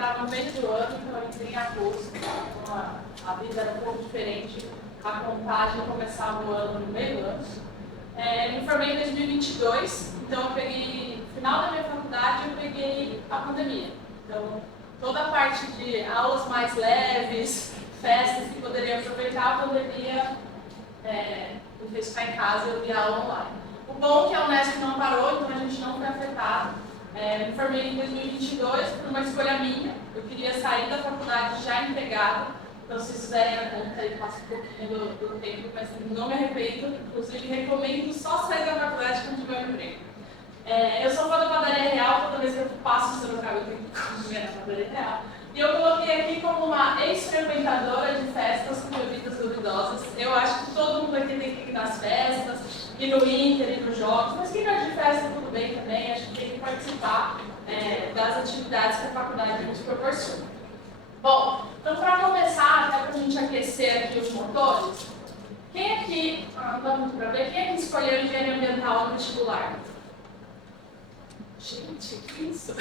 entrava no meio do ano, então eu entrei em agosto, então a vida era um pouco diferente, a contagem começava o ano no meio do ano. Me formei em 2022, então eu peguei, no final da minha faculdade, eu peguei a pandemia. Então, toda a parte de aulas mais leves, festas que poderiam aproveitar a pandemia, me fez ficar em casa e eu vi aula online. O bom é que a Unesp não parou, então a gente não foi afetado. Me formei em 2022 por uma escolha minha. Eu queria sair da faculdade já empregada. Então, se vocês fizerem a conta, aí passa um pouquinho do tempo, mas não me arrependo. Inclusive, recomendo só sair da faculdade quando tiver um emprego. Eu sou fã da Padaria Real, toda vez que eu passo em Sorocaba eu tenho que comer na Padaria Real. E eu coloquei aqui como uma ex-frequentadora de festas com bebidas duvidosas. Eu acho que todo mundo aqui tem que ir nas festas, ir no Inter, ir nos jogos, mas quem gosta de festa tudo bem também, acho que tem que participar das atividades que a faculdade nos proporciona. Bom, então para começar, até para a gente aquecer aqui os motores, quem aqui, não dá muito para ver, quem aqui escolheu engenharia ambiental no vestibular? Gente, que isso?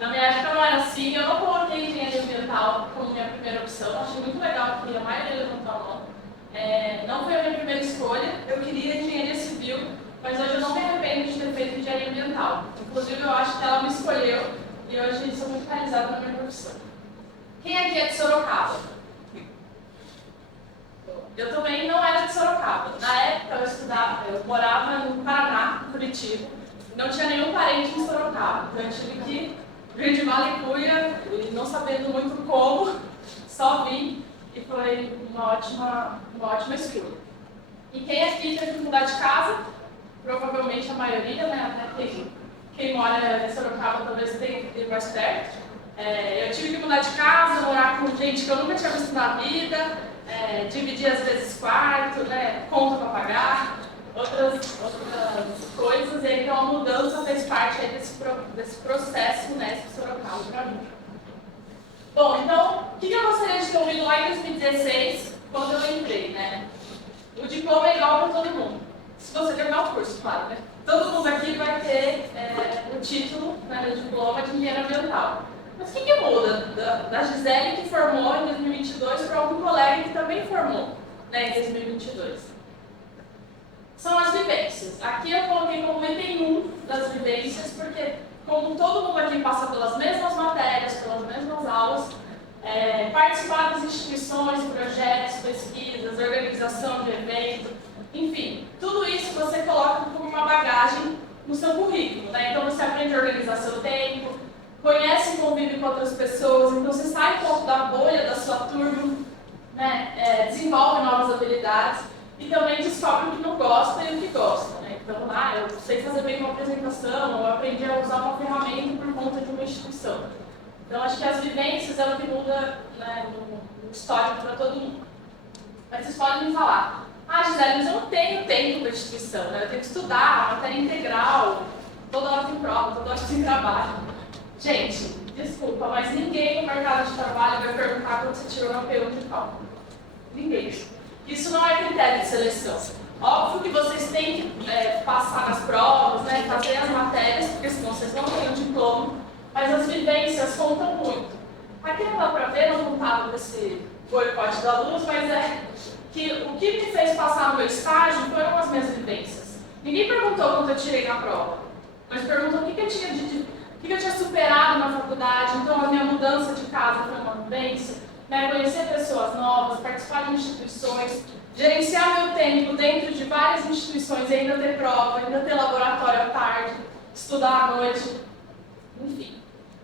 Na minha época não era assim, eu não coloquei engenharia ambiental como minha primeira opção, achei muito legal que a maioria levantou a mão. Não foi a minha primeira escolha, eu queria engenharia civil, mas hoje eu não me arrependo de ter feito engenharia ambiental. Inclusive eu acho que ela me escolheu e hoje sou muito realizada na minha profissão. Quem aqui é de Sorocaba? Eu também não era de Sorocaba. Na época eu morava no Paraná, em Curitiba, não tinha nenhum parente em Sorocaba, então eu tive que vir de Malicuia e não sabendo muito como, só vim e foi uma ótima escolha. E quem aqui teve que mudar de casa? Provavelmente a maioria, né? Até quem mora em Sorocaba talvez tenha que ir mais perto. Eu tive que mudar de casa, morar com gente que eu nunca tinha visto na vida, dividir às vezes quarto, né? Conta para pagar. Outras coisas, e então a mudança fez parte aí desse processo Unesp Sorocaba para mim. Bom, então, o que eu gostaria de ter ouvido lá em 2016, quando eu entrei, né? O diploma é igual para todo mundo, se você terminar o curso, claro, né? Todo mundo aqui vai ter o título, né, do diploma de engenharia ambiental. Mas o que muda da Gisele, que formou em 2022, para algum colega que também formou, né, em 2022? São as vivências. Aqui eu coloquei como item 1 das vivências, porque como todo mundo aqui passa pelas mesmas matérias, pelas mesmas aulas, participar das instituições, projetos, pesquisas, organização de evento, enfim, tudo isso você coloca como uma bagagem no seu currículo, né? Então você aprende a organizar seu tempo, conhece e convive com outras pessoas, então você sai um pouco da bolha da sua turma, né? Desenvolve novas habilidades. E também descobre o que não gosta e o que gosta, né? Então, eu sei fazer bem uma apresentação, eu aprendi a usar uma ferramenta por conta de uma instituição. Então, acho que as vivências, ela que muda, né, no histórico para todo mundo. Mas vocês podem me falar, Gisele, mas eu não tenho tempo para instituição, né? Eu tenho que estudar, matéria integral, toda hora tem prova, toda hora tem trabalho. Gente, desculpa, mas ninguém no mercado de trabalho vai perguntar quando você tirou uma P1 de cálculo. Ninguém. Isso não é critério de seleção. Óbvio que vocês têm que passar nas provas, né, fazer as matérias, porque senão vocês não têm o diploma, mas as vivências contam muito. Aqui não dá para ver, não contava com esse boicote da luz, mas que o que me fez passar no meu estágio foram as minhas vivências. Ninguém perguntou quanto eu tirei na prova, mas perguntou o que eu tinha superado na faculdade, então a minha mudança de casa foi uma vivência. Conhecer pessoas novas, participar de instituições, gerenciar meu tempo dentro de várias instituições, ainda ter prova, ainda ter laboratório à tarde, estudar à noite, enfim.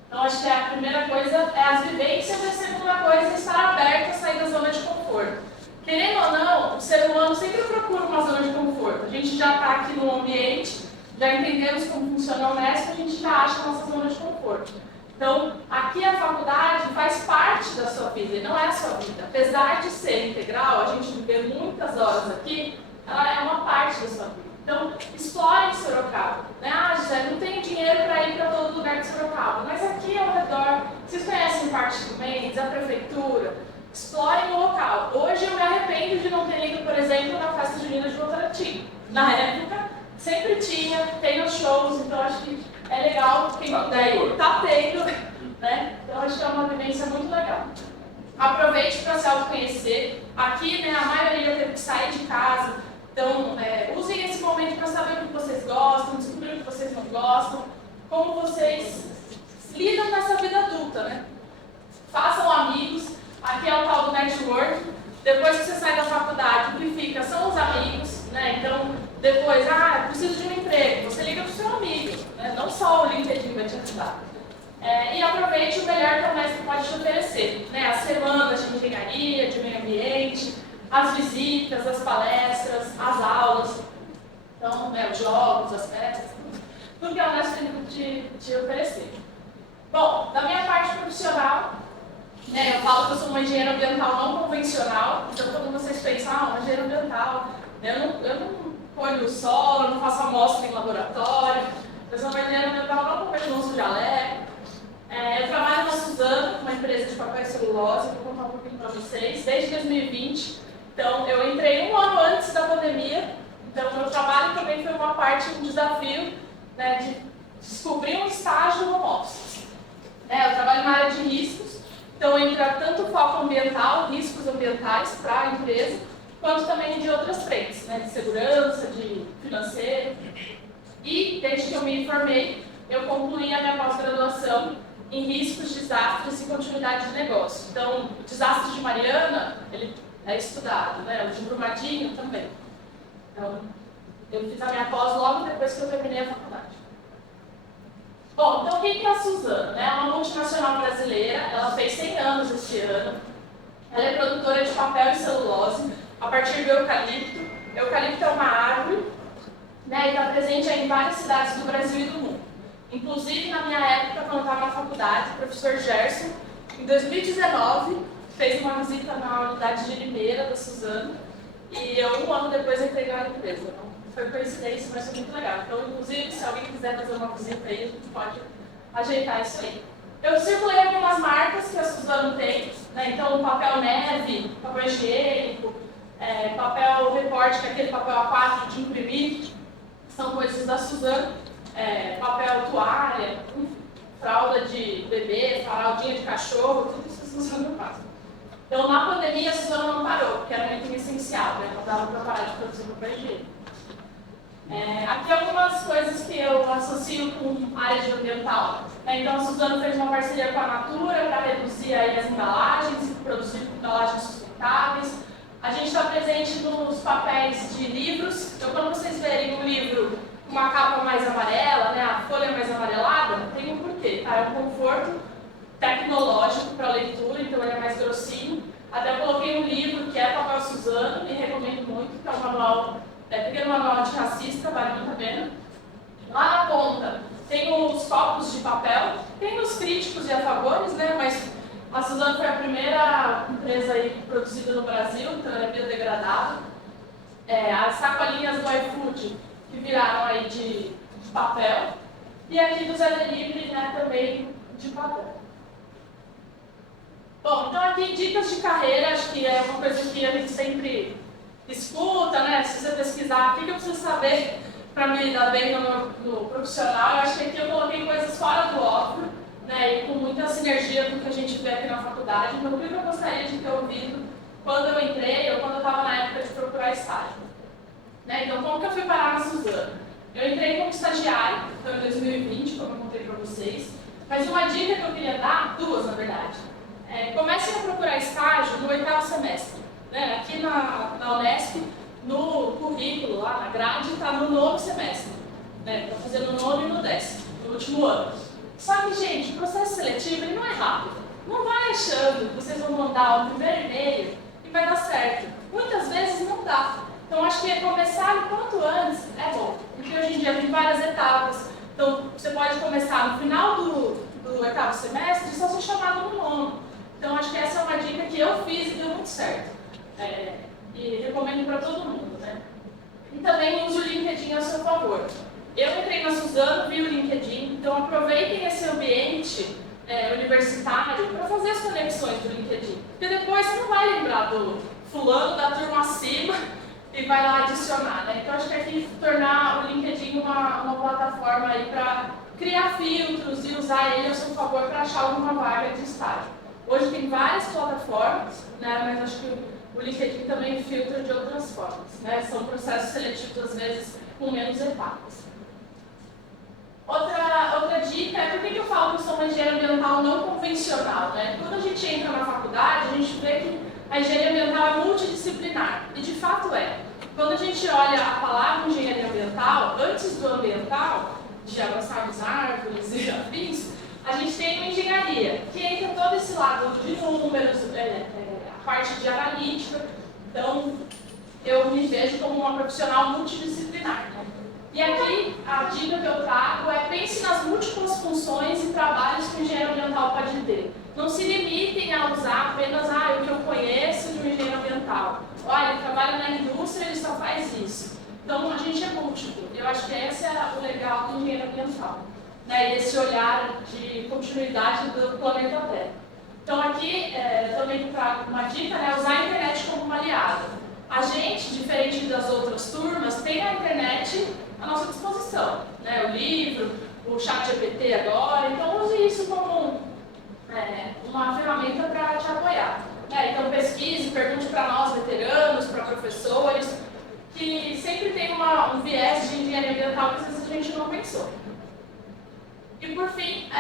Então, acho que a primeira coisa é as vivências e a segunda coisa é estar aberto a sair da zona de conforto. Querendo ou não, o ser humano sempre procura uma zona de conforto. A gente já está aqui no ambiente, já entendemos como funciona o Unesp, a gente já acha a nossa zona de conforto. Então, aqui a faculdade faz parte da sua vida e não é a sua vida. Apesar de ser integral, a gente viver muitas horas aqui, ela é uma parte da sua vida. Então, explorem Sorocaba. Né? Gisele, não tenho dinheiro para ir para todo lugar de Sorocaba, mas aqui ao redor, vocês conhecem o Parque do Mendes, a prefeitura, explorem o local. Hoje eu me arrependo de não ter ido, por exemplo, na festa junina de Votorantim. Na época, sempre tinha, tem os shows, então acho que é legal quem puder ir. Tá tendo. né? Então acho que é uma vivência muito legal. Aproveite para se autoconhecer. Aqui, né, a maioria teve que sair de casa, então usem esse momento para saber o que vocês gostam, descobrir o que vocês não gostam, como vocês lidam nessa vida adulta, né? Façam amigos, aqui é o tal do network. Depois que você sai da faculdade, o que fica são os amigos, né? Então, depois, preciso de um emprego, você liga para o seu amigo, né? Não só o LinkedIn vai te ajudar. E aproveite o melhor que o mestre pode te oferecer, né? As semanas de engenharia, de meio ambiente, as visitas, as palestras, as aulas, então, os jogos, as festas, tudo que o mestre tem te oferecer. Bom, da minha parte profissional, eu falo que eu sou uma engenheira ambiental não convencional, então quando vocês pensam, uma engenheira ambiental, eu não colho o solo, eu não faço amostra em laboratório, eu sou uma engenheira ambiental não convencional, não uso jaleco. Eu trabalho na Suzano, uma empresa de papel e celulose, vou contar um pouquinho para vocês, desde 2020. Então, eu entrei um ano antes da pandemia, então meu trabalho também foi uma parte, um desafio, né, de descobrir um estágio no home office. Eu trabalho na área de riscos, então entra tanto o foco ambiental, riscos ambientais para a empresa, quanto também de outras frentes, né, de segurança, de financeiro. E desde que eu me formei, eu concluí a minha pós-graduação em riscos, desastres e continuidade de negócio. Então, o desastre de Mariana, ele é estudado, né? O de Brumadinho também. Então, eu fiz a minha pós logo depois que eu terminei a faculdade. Bom, então quem que é a Suzano? Ela é uma multinacional brasileira, ela fez 100 anos este ano. Ela é produtora de papel e celulose a partir do eucalipto. Eucalipto é uma árvore, né, e está presente em várias cidades do Brasil e do mundo. Inclusive, na minha época, quando eu estava na faculdade, o professor Gerson, em 2019, fez uma visita na unidade de Limeira, da Suzano, e eu, um ano depois, entrei na empresa. Não foi coincidência, mas foi muito legal. Então, inclusive, se alguém quiser fazer uma visita aí, a gente pode ajeitar isso aí. Eu circulei algumas marcas que a Suzano tem, né? Então, papel neve, papel higiênico, papel recorte, que é aquele papel A4 de imprimir, são coisas da Suzano. Papel toalha, fralda de bebê, fraldinha de cachorro, tudo isso a Suzano faz. Então, na pandemia, a Suzano não parou, porque era um item essencial, né? Não dava para parar de produzir papel higiênico. Aqui algumas coisas que eu associo com a área de ambiental. Então, a Suzano fez uma parceria com a Natura para reduzir aí as embalagens e produzir embalagens sustentáveis. A gente está presente nos papéis de livros. Então, quando vocês verem um livro com uma capa mais amarela, né, a folha mais amarelada, tem um porquê. Tá? É um conforto tecnológico para a leitura, então ele é mais grossinho. Até eu coloquei um livro que é papel Suzano e recomendo muito, que é um manual, pequeno manual antirracista, vale muito a pena. Lá na ponta tem os copos de papel, tem os críticos e a favores, né, mas a Suzano foi a primeira empresa aí produzida no Brasil, então ela é biodegradável. As sacolinhas do iFood, que viraram aí de papel, e aqui do Zé Delivery, né, também de papel. Bom, então aqui dicas de carreira, acho que é uma coisa que a gente sempre escuta, né, se você pesquisar, o que eu preciso saber para me dar bem no profissional. Eu acho que aqui eu coloquei coisas fora do óbvio, né, e com muita sinergia com o que a gente vê aqui na faculdade. Então, o que eu gostaria de ter ouvido quando eu entrei ou quando eu estava na época de procurar estágio. Então, como que eu fui parar na Suzano? Eu entrei como estagiário, então em 2020, como eu contei para vocês, mas uma dica que eu queria dar, duas na verdade. Comecem a procurar estágio no 8º semestre. Aqui na Unesp, no currículo, lá na grade, está no 9º semestre. Estou fazendo no 9º e no 10º, no último ano. Só que, gente, o processo seletivo ele não é rápido. Não vai achando que vocês vão mandar o primeiro e-mail e vai dar certo. Muitas vezes não dá. Então, acho que começar o quanto antes é bom, porque hoje em dia tem várias etapas. Então, você pode começar no final do 8º semestre e só ser chamado no 9º. Então, acho que essa é uma dica que eu fiz e deu muito certo. E recomendo para todo mundo, né? E também use o LinkedIn a seu favor. Eu entrei na Suzano, vi o LinkedIn, então aproveitem esse ambiente universitário para fazer as conexões do LinkedIn. Porque depois você não vai lembrar do fulano da turma acima e vai lá adicionar, né? Então acho que aqui tornar o LinkedIn uma plataforma aí para criar filtros e usar ele a seu favor para achar alguma vaga de estágio. Hoje tem várias plataformas, né, mas acho que o LinkedIn também filtra de outras formas, né? São processos seletivos, às vezes, com menos etapas. Outra dica é por que eu falo que eu sou uma engenheira ambiental não convencional, né? Quando a gente entra na faculdade, a gente vê que a engenharia ambiental é multidisciplinar, e de fato é. Quando a gente olha a palavra engenharia ambiental, antes do ambiental, de avançarmos árvores e afins, a gente tem uma engenharia, que entra todo esse lado de números, a parte de analítica. Então, eu me vejo como uma profissional multidisciplinar. Né? E aqui, a dica que eu trago é pense nas múltiplas funções e trabalhos que o engenheiro ambiental pode ter. Não se limitem a usar apenas o que eu conheço de um engenheiro ambiental. Olha, ele trabalha na indústria, ele só faz isso. Então, a gente é múltiplo. Eu acho que esse é o legal do engenheiro ambiental. Né? Esse olhar de continuidade do planeta Terra. Então, aqui, também trago uma dica, né? Usar a internet como uma aliada. A gente, diferente das outras turmas, tem a internet à nossa disposição. Né? O livro, o chat GPT agora. Então, use isso como uma ferramenta para te apoiar. Então, pesquise, pergunte para nós, veteranos, para professores, que sempre tem um viés de engenharia ambiental que às vezes a gente não pensou. E, por fim,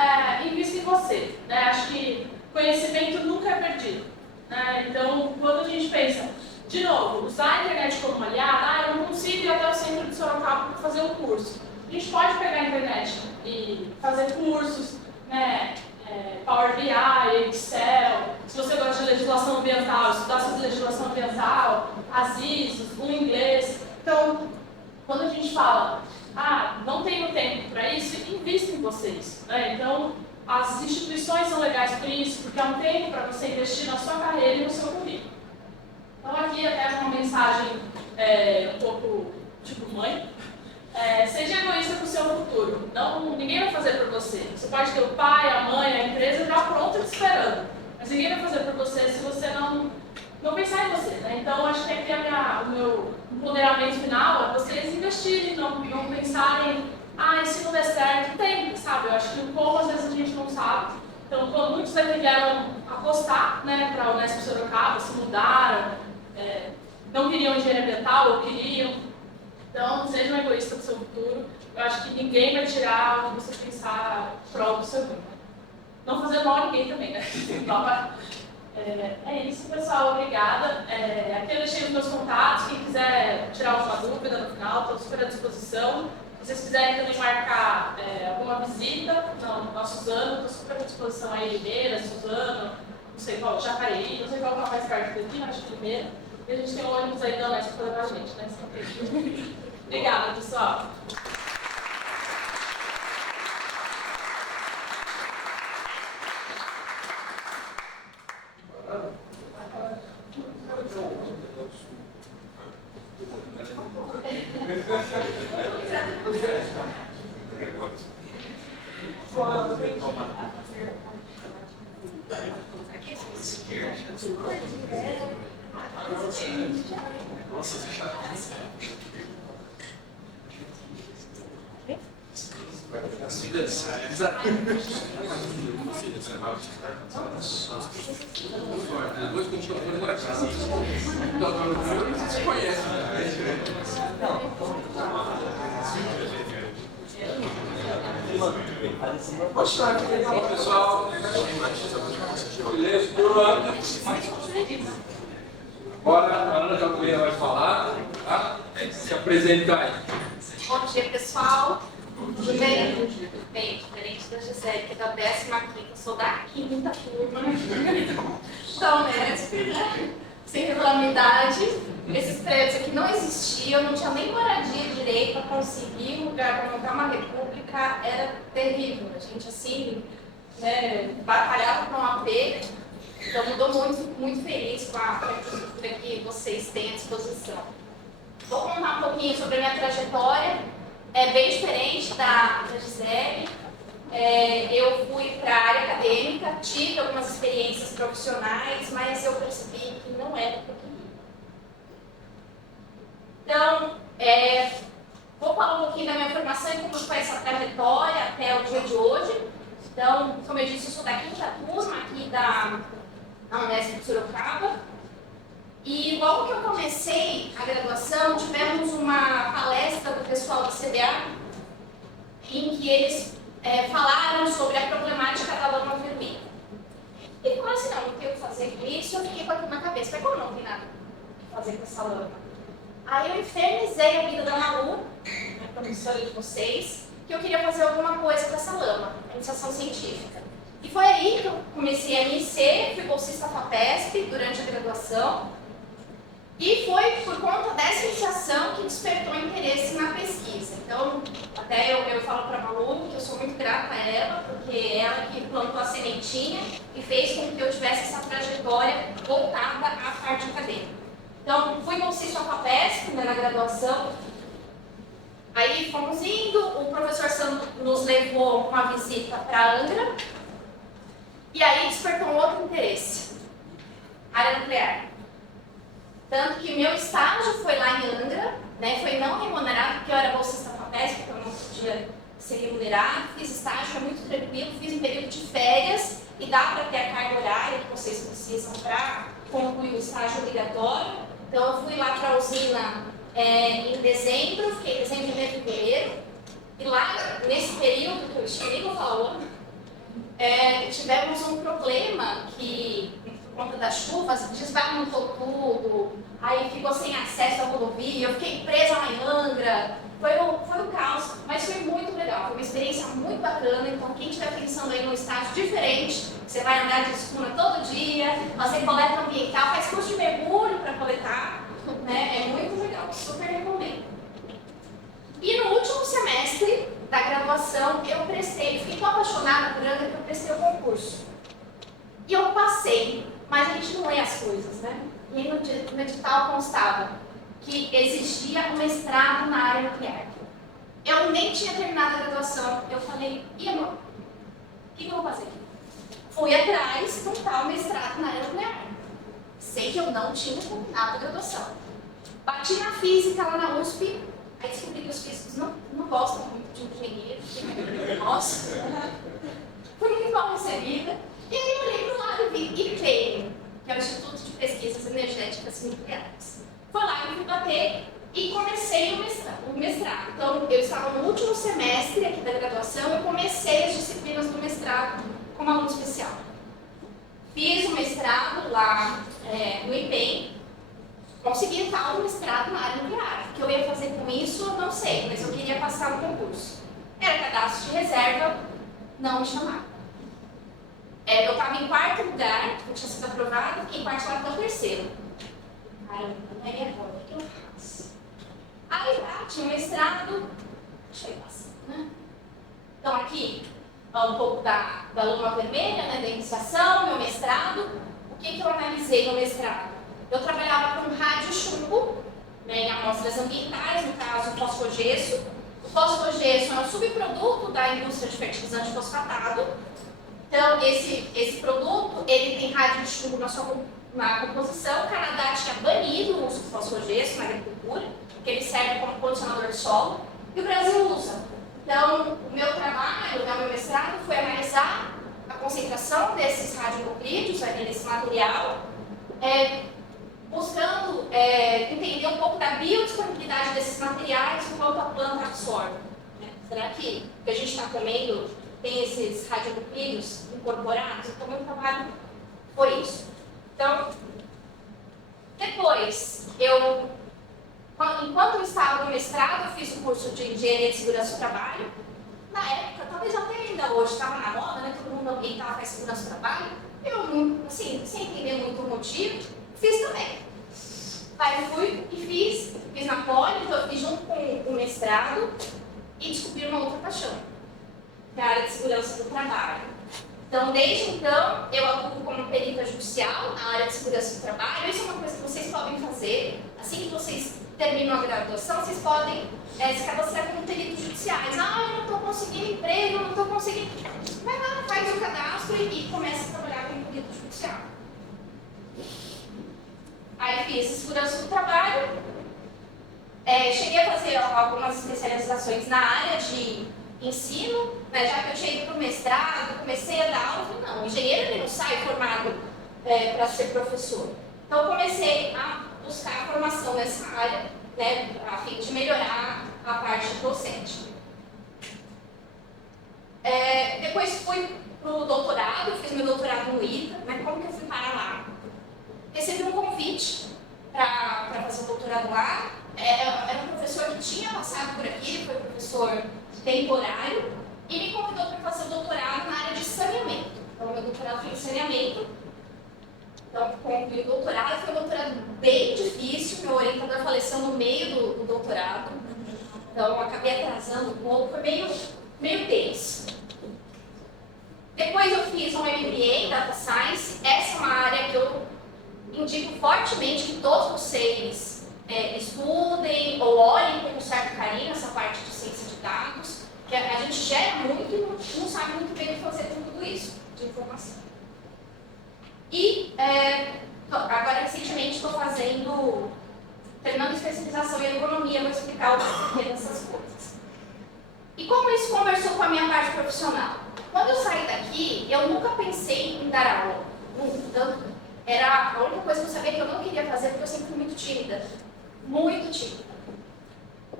invista em você. Né? Acho que conhecimento nunca é perdido. Né? Então, quando a gente pensa, de novo, usar a internet como uma aliada, eu não consigo ir até o centro de Sorocaba para fazer um curso. A gente pode pegar a internet e fazer cursos, né? Power BI, Excel, se você gosta de legislação ambiental, estudar sobre legislação ambiental, as ISOs, o inglês. Então, quando a gente fala, não tenho tempo para isso, invista em vocês. Né? Então, as instituições são legais por isso, porque é um tempo para você investir na sua carreira e no seu currículo. Então, aqui até uma mensagem um pouco tipo mãe. Seja egoísta para o seu futuro. Ninguém vai fazer por você. Você pode ter o pai, a mãe, a empresa já pronta te esperando. Mas ninguém vai fazer por você se você não pensar em você. Né? Então, acho que aqui o meu empoderamento final é vocês investirem, não pensarem, e se não der certo, tem, sabe? Eu acho que o como às vezes a gente não sabe. Então, quando muitos aqui vieram apostar, né, para a Unesp Sorocaba, se mudaram, não queriam engenharia ambiental ou queriam. Então, seja um egoísta do seu futuro. Eu acho que ninguém vai tirar o que você pensar prol do seu bem. Não fazer mal a ninguém também, né? É isso, pessoal. Obrigada. Aqui eu deixei os meus contatos. Quem quiser tirar alguma dúvida no final, estou super à disposição. Se vocês quiserem também marcar alguma visita na Suzano, estou super à disposição aí, Limeira, Suzano, não sei qual, Jacareí, não sei qual está mais perto daqui, mas acho que Limeira. E a gente tem um ônibus aí da Unesp para levar a gente, né? Obrigada, pessoal. Mostrar aqui, legal, pessoal. Beleza, turma? Agora a Ana Jacoeira vai falar, tá? Se apresentar aí. Bom dia, pessoal. Tudo bem? Bem, diferente da Gisele, que é da 15ª, eu sou da 5ª turma. Então, né? Sem regularidade. Esses prédios aqui não existiam, não tinha nem moradia direito para conseguir um lugar para montar uma república, era terrível. A gente, assim, né, batalhava para um AP, então mudou muito, muito feliz com a infraestrutura que vocês têm à disposição. Vou contar um pouquinho sobre a minha trajetória, é bem diferente da Gisele. Eu fui para a área acadêmica, tive algumas experiências profissionais, mas eu percebi que não era o que eu queria. Então, vou falar um pouquinho da minha formação e como foi essa trajetória até o dia Então, como eu disse, eu sou da 5ª turma aqui da Unesp de Sorocaba. E logo que eu comecei a graduação, tivemos uma palestra do pessoal do CBA, em que eles falaram sobre a problemática da lama vermelha. E falaram assim, não tem o que fazer com isso, eu fiquei com aquilo na cabeça, mas como não tem nada o que fazer com essa lama? Aí eu infernizei a vida da Malu, a professora de vocês, que eu queria fazer alguma coisa com essa lama, a iniciação científica. E foi aí que eu comecei a MIC, fui bolsista FAPESP durante a graduação, e foi por conta dessa iniciação que despertou interesse na pesquisa. Então, até eu falo para a Malu que eu sou muito grata a ela, porque é ela que plantou a sementinha e fez com que eu tivesse essa trajetória voltada à parte acadêmica. Então, fui bolsista FAPESP na graduação. Aí fomos indo, o professor Sandro nos levou uma visita para Angra, e aí despertou um outro interesse, área nuclear. Tanto que meu estágio foi lá em Angra, né, foi não remunerado, porque eu era bolsista FAPESP, então eu não podia ser remunerado. Fiz estágio, foi muito tranquilo, fiz um período de férias, e dá para ter a carga horária que vocês precisam para concluir o estágio obrigatório. Então eu fui lá para a usina em dezembro, fiquei em dezembro, janeiro e fevereiro, e lá, nesse período que eu estive, vou falar o ano, tivemos um problema que, por conta das chuvas, desbarrancou tudo, aí ficou sem acesso à rodovia, eu fiquei presa lá em Angra, foi um caos, mas foi muito legal, foi uma experiência muito bacana. Então quem estiver pensando aí num estágio diferente, você vai andar de escuna todo dia, fazer coleta ambiental, faz curso de mergulho para coletar, né? É muito legal, super recomendo. E no último semestre da graduação, eu fiquei tão apaixonada por Angra que eu prestei o concurso. E eu passei, mas a gente não lê as coisas, né? E aí no edital constava que exigia um mestrado na área nuclear. Eu nem tinha terminado a graduação, eu falei, e agora? O que eu vou fazer? Fui atrás de um tal mestrado na área nuclear. Sei que eu não tinha terminado a graduação. Bati na física lá na USP, aí descobri que os físicos não gostam muito de engenheiro. Nossa! Fui muito mal recebida. E aí eu olhei para o lado e vi IPEN, que é o Instituto de Pesquisas Energéticas Nucleares. Foi lá que eu fui bater e comecei o mestrado. Então, eu estava no último semestre aqui da graduação e comecei as disciplinas do mestrado como aluno especial. Fiz o mestrado lá no IPEN, consegui tal mestrado na área nuclear. O que eu ia fazer com isso, eu não sei, mas eu queria passar no concurso. Era cadastro de reserva, não me chamaram. Eu estava em 4º lugar, eu tinha sido aprovado, fiquei em 4º para o 3º. Caramba, aí agora, o que eu faço? Aí lá, tinha um mestrado, deixa eu passar, né? Então aqui, um pouco da lama vermelha, né, da iniciação, meu mestrado. O que eu analisei no mestrado? Eu trabalhava com rádio chumbo, né, em amostras ambientais, no caso, o fosfogesso. O fosfogesso é um subproduto da indústria de fertilizante fosfatado. Então, esse produto, ele tem rádio de chumbo na composição. O Canadá tinha banido o uso do fosfogesso na agricultura, porque ele serve como condicionador de solo, e o Brasil usa. Então, o meu trabalho, o meu mestrado, foi analisar a concentração desses radionuclídeos nesse material, buscando entender um pouco da biodisponibilidade desses materiais e quanto a planta absorve. Né? Será que o que a gente está comendo tem esses radionuclídeos incorporados? Então, meu trabalho foi isso. Então, depois, enquanto eu estava no mestrado, eu fiz o curso de Engenharia de Segurança do Trabalho. Na época, talvez até ainda hoje, estava na moda, né? Todo mundo ambiental faz segurança do trabalho. Eu, assim, sem entender muito o motivo, fiz também. Aí eu fui e fiz na Poli, então eu fiz junto com o mestrado e descobri uma outra paixão, que é a área de segurança do trabalho. Então, desde então, eu atuo como perita judicial na área de segurança do trabalho. Isso é uma coisa que vocês podem fazer. Assim que vocês terminam a graduação, vocês podem se cadastrar como peritos judiciais. Eu não estou conseguindo emprego, eu não estou conseguindo... Vai lá, faz o cadastro e começa a trabalhar como perito judicial. Aí fiz segurança do trabalho. Cheguei a fazer algumas especializações na área de ensino, né, já que eu tinha ido para o mestrado, comecei a dar aula, eu falei, não, engenheiro ele não sai formado para ser professor. Então eu comecei a buscar a formação nessa área, né, a fim de melhorar a parte docente. Depois fui para o doutorado, fiz meu doutorado no ITA, mas como que eu fui parar lá? Recebi um convite para fazer o doutorado lá. Era um professor que tinha passado por aqui, foi professor temporário, e me convidou para fazer o doutorado na área de saneamento. Então, meu doutorado foi em saneamento. Então, concluí o doutorado, foi um doutorado bem difícil, meu orientador faleceu no meio do doutorado, então acabei atrasando um pouco, foi meio tenso. Depois eu fiz um MBA em Data Science, essa é uma área que eu indico fortemente que todos vocês estudem ou olhem com um certo carinho essa parte de ciência de dados, que a gente gera muito e não sabe muito bem fazer com tudo isso de informação. E agora recentemente estou terminando especialização em economia, vou explicar o porquê dessas coisas. E como isso conversou com a minha parte profissional? Quando eu saí daqui, eu nunca pensei em dar aula. Nunca. Era a única coisa que eu sabia que eu não queria fazer, porque eu sempre fui muito tímida. Muito tímida.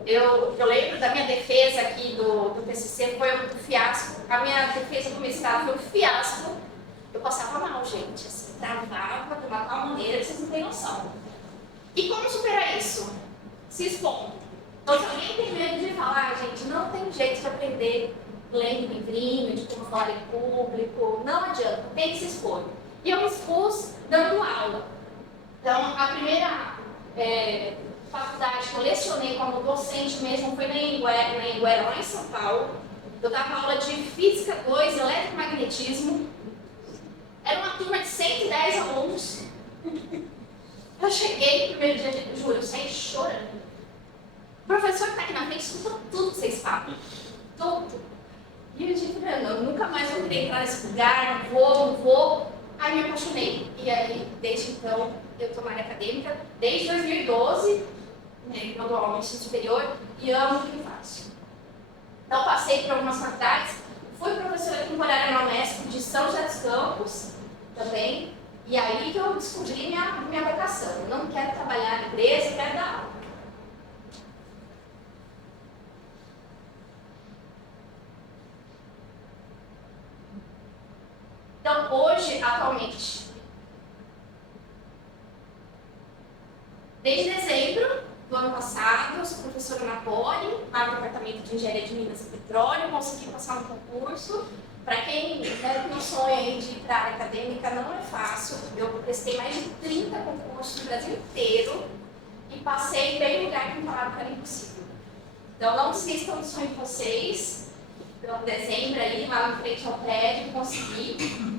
Eu lembro da minha defesa aqui do TCC, foi um fiasco. A minha defesa do mestrado foi um fiasco. Eu passava mal, gente. Assim, travava de uma tal maneira que vocês não têm noção. E como superar isso? Se expondo. Então, se alguém tem medo de falar, gente, não tem jeito de aprender lendo livrinho, de como falar em público, não adianta, tem que se expor. E eu me expus dando aula. Então, a primeira faculdade que eu lecionei como docente mesmo foi na Anhanguera, lá em São Paulo. Eu dava aula de Física 2, Eletromagnetismo. Era uma turma de 110 alunos. Eu cheguei no primeiro dia, juro, eu saí chorando. O professor que está aqui na frente escuta tudo que vocês falam. Tudo. E eu disse, eu nunca mais vou querer entrar nesse lugar, não vou. Aí me apaixonei. E aí, desde então, eu estou na área acadêmica, desde 2012, né, eu dou aula no ensino superior e amo o que eu faço. Então, passei por algumas faculdades, fui professora temporária na Unesp de São José dos Campos, também, e aí que eu descobri minha vocação. Eu não quero trabalhar na empresa, eu quero dar aula. Então, hoje, atualmente, desde dezembro do ano passado, eu sou professora na Poli, lá no Departamento de Engenharia de Minas e Petróleo, consegui passar um concurso. Para quem não sonha em ir para a área acadêmica, não é fácil. Eu prestei mais de 30 concursos no Brasil inteiro e passei bem em lugar que me falaram que era impossível. Então, não desistam do sonho de vocês. Então, dezembro, aí, lá no frente ao prédio, consegui.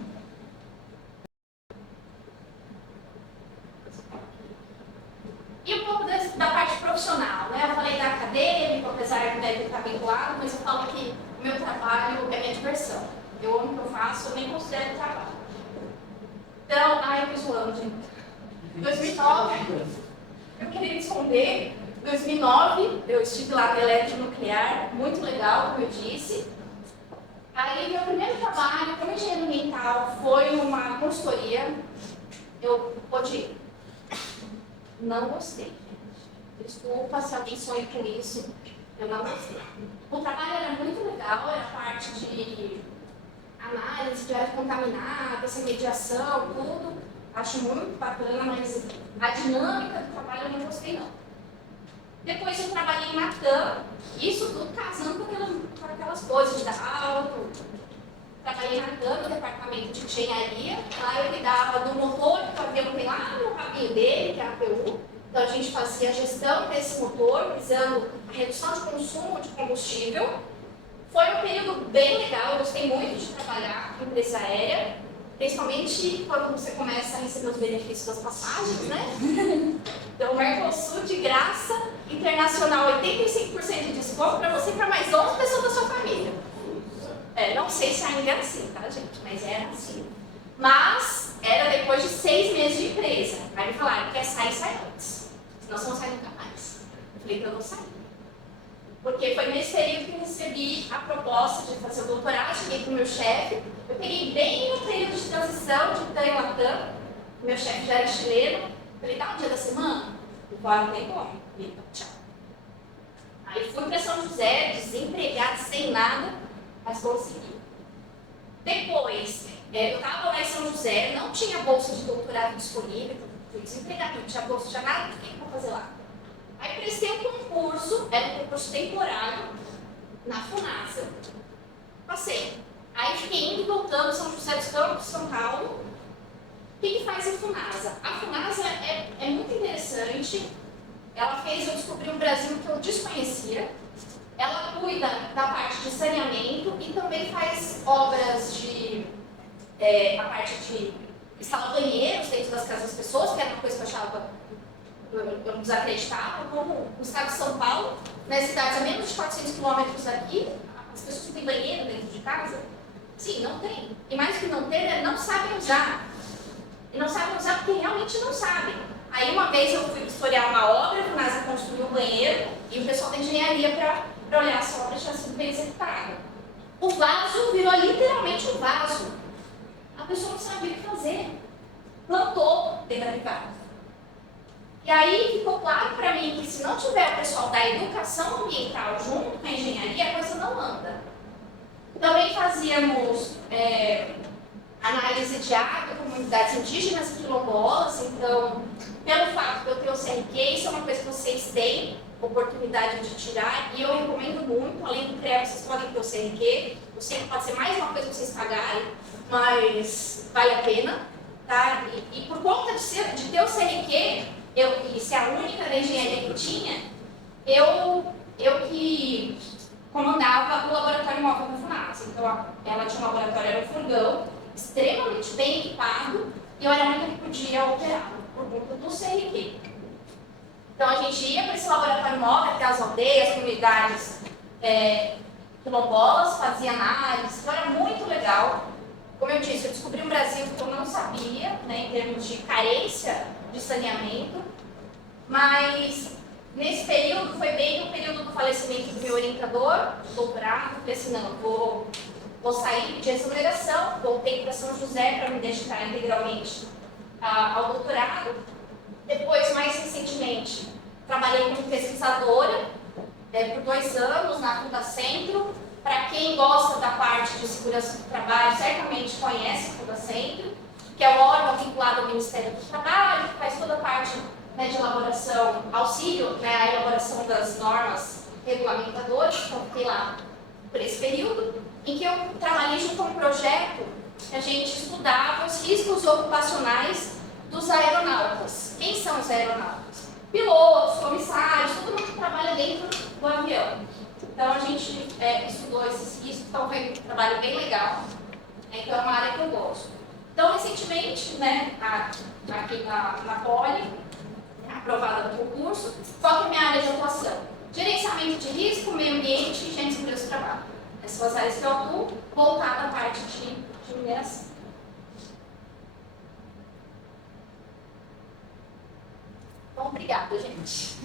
E um pouco da parte profissional, né? Eu falei da acadêmica, apesar de deve estar vinculado, mas eu falo que o meu trabalho é minha diversão. Eu amo o que eu faço, eu nem considero trabalho. Então, eu me zoando, gente. 2009, eu queria me esconder. 2009, eu estive lá na eletronuclear, muito legal, como eu disse. Aí, meu primeiro trabalho como engenheiro ambiental foi uma consultoria. Eu pude... Não gostei, gente. Desculpa se alguém sonha com isso. Eu não gostei. O trabalho era muito legal, era parte de análise de área contaminada, essa mediação, tudo. Acho muito bacana, mas a dinâmica do trabalho eu não gostei, não. Depois eu trabalhei em Latam, isso tudo casando com aquelas coisas de dar aula, tudo. Trabalhei na Latam, no departamento de engenharia. Lá eu cuidava do motor que o avião tem lá no rabinho dele, que é a APU. Então a gente fazia a gestão desse motor, visando a redução de consumo de combustível. Foi um período bem legal, eu gostei muito de trabalhar em empresa aérea, principalmente quando você começa a receber os benefícios das passagens, né? Então, Mercosul de graça, internacional 85% de desconto para você e para mais 11 pessoas da sua família. Não sei se ainda é assim, tá, gente? Mas era assim. Mas era depois de 6 meses de empresa. Aí me falaram, quer sair, sai antes. Senão você não sai nunca mais. Eu falei, então eu vou sair. Porque foi nesse período que eu recebi a proposta de fazer o doutorado, cheguei com o meu chefe, eu peguei bem no período de transição de TAM e Latam, meu chefe já era chileno, falei, dá um dia da semana? Embora não tem como, então tchau. Aí fui para São José, desempregada, sem nada, mas consegui. Depois, eu estava lá em São José, não tinha bolsa de doutorado disponível, fui desempregada, não tinha bolsa, não tinha nada, o que eu vou fazer lá? Aí prestei um concurso, era um concurso temporário, na FUNASA. Passei. Aí fiquei indo e voltando, São José dos Campos, São Paulo. O que faz a FUNASA? A FUNASA é muito interessante. Ela fez eu descobrir um Brasil que eu desconhecia. Ela cuida da parte de saneamento e também faz obras de... a parte de instalar banheiros dentro das casas das pessoas, que era uma coisa que eu achava... Eu não desacreditava, como o estado de São Paulo, nas cidades a menos de 400 quilômetros daqui, as pessoas não têm banheiro dentro de casa. Sim, não tem. E mais que não ter, não sabem usar. E não sabem usar porque realmente não sabem. Aí uma vez eu fui historiar uma obra, a NASA construiu um banheiro e o pessoal da engenharia para olhar essa obra tinha sido bem executada. O vaso virou literalmente um vaso. A pessoa não sabia o que fazer. Plantou dentro da privada. E aí ficou claro para mim que se não tiver o pessoal da educação ambiental junto com a engenharia, a coisa não anda. Também fazíamos análise de água, comunidades indígenas e quilombolas, então, pelo fato de eu ter o CRQ, isso é uma coisa que vocês têm oportunidade de tirar, e eu recomendo muito, além do CREA, vocês podem ter o CRQ, o CRQ pode ser mais uma coisa que vocês pagarem, mas vale a pena, tá? E por conta de ter o CRQ, e ser a única da engenharia que tinha, eu que comandava o laboratório móvel da FUNASA. Então, ela tinha um laboratório, era um furgão, extremamente bem equipado, e eu era a única que podia operar, por conta do CRQ. Então, a gente ia para esse laboratório móvel, até as aldeias, comunidades quilombolas, fazia análise, então era muito legal. Como eu disse, eu descobri um Brasil que eu não sabia, né, em termos de carência de saneamento, mas nesse período foi bem o período do falecimento do meu orientador, do doutorado. Falei assim, não, vou sair, pedir exoneração, voltei para São José para me dedicar integralmente ao doutorado. Depois, mais recentemente, trabalhei como pesquisadora por 2 anos na Fundacentro. Para quem gosta da parte de segurança do trabalho, certamente conhece a Fundacentro, que é o órgão vinculado ao Ministério do Trabalho, que faz toda a parte, né, de elaboração, auxílio, né, a elaboração das normas regulamentadoras. Então, fiquei lá por esse período, em que eu trabalhei junto com um projeto que a gente estudava os riscos ocupacionais dos aeronautas. Quem são os aeronautas? Pilotos, comissários, todo mundo que trabalha dentro do avião. Então, a gente estudou esses riscos, então foi um trabalho bem legal. Então, é uma área que eu gosto. Então, recentemente, né, aqui na Poli, aprovada no concurso, qual que é a minha área de atuação? Gerenciamento de risco, meio ambiente e higiene e segurança do trabalho. Essas são as áreas que eu atuo, voltada à parte de mineração. Então, obrigada, gente.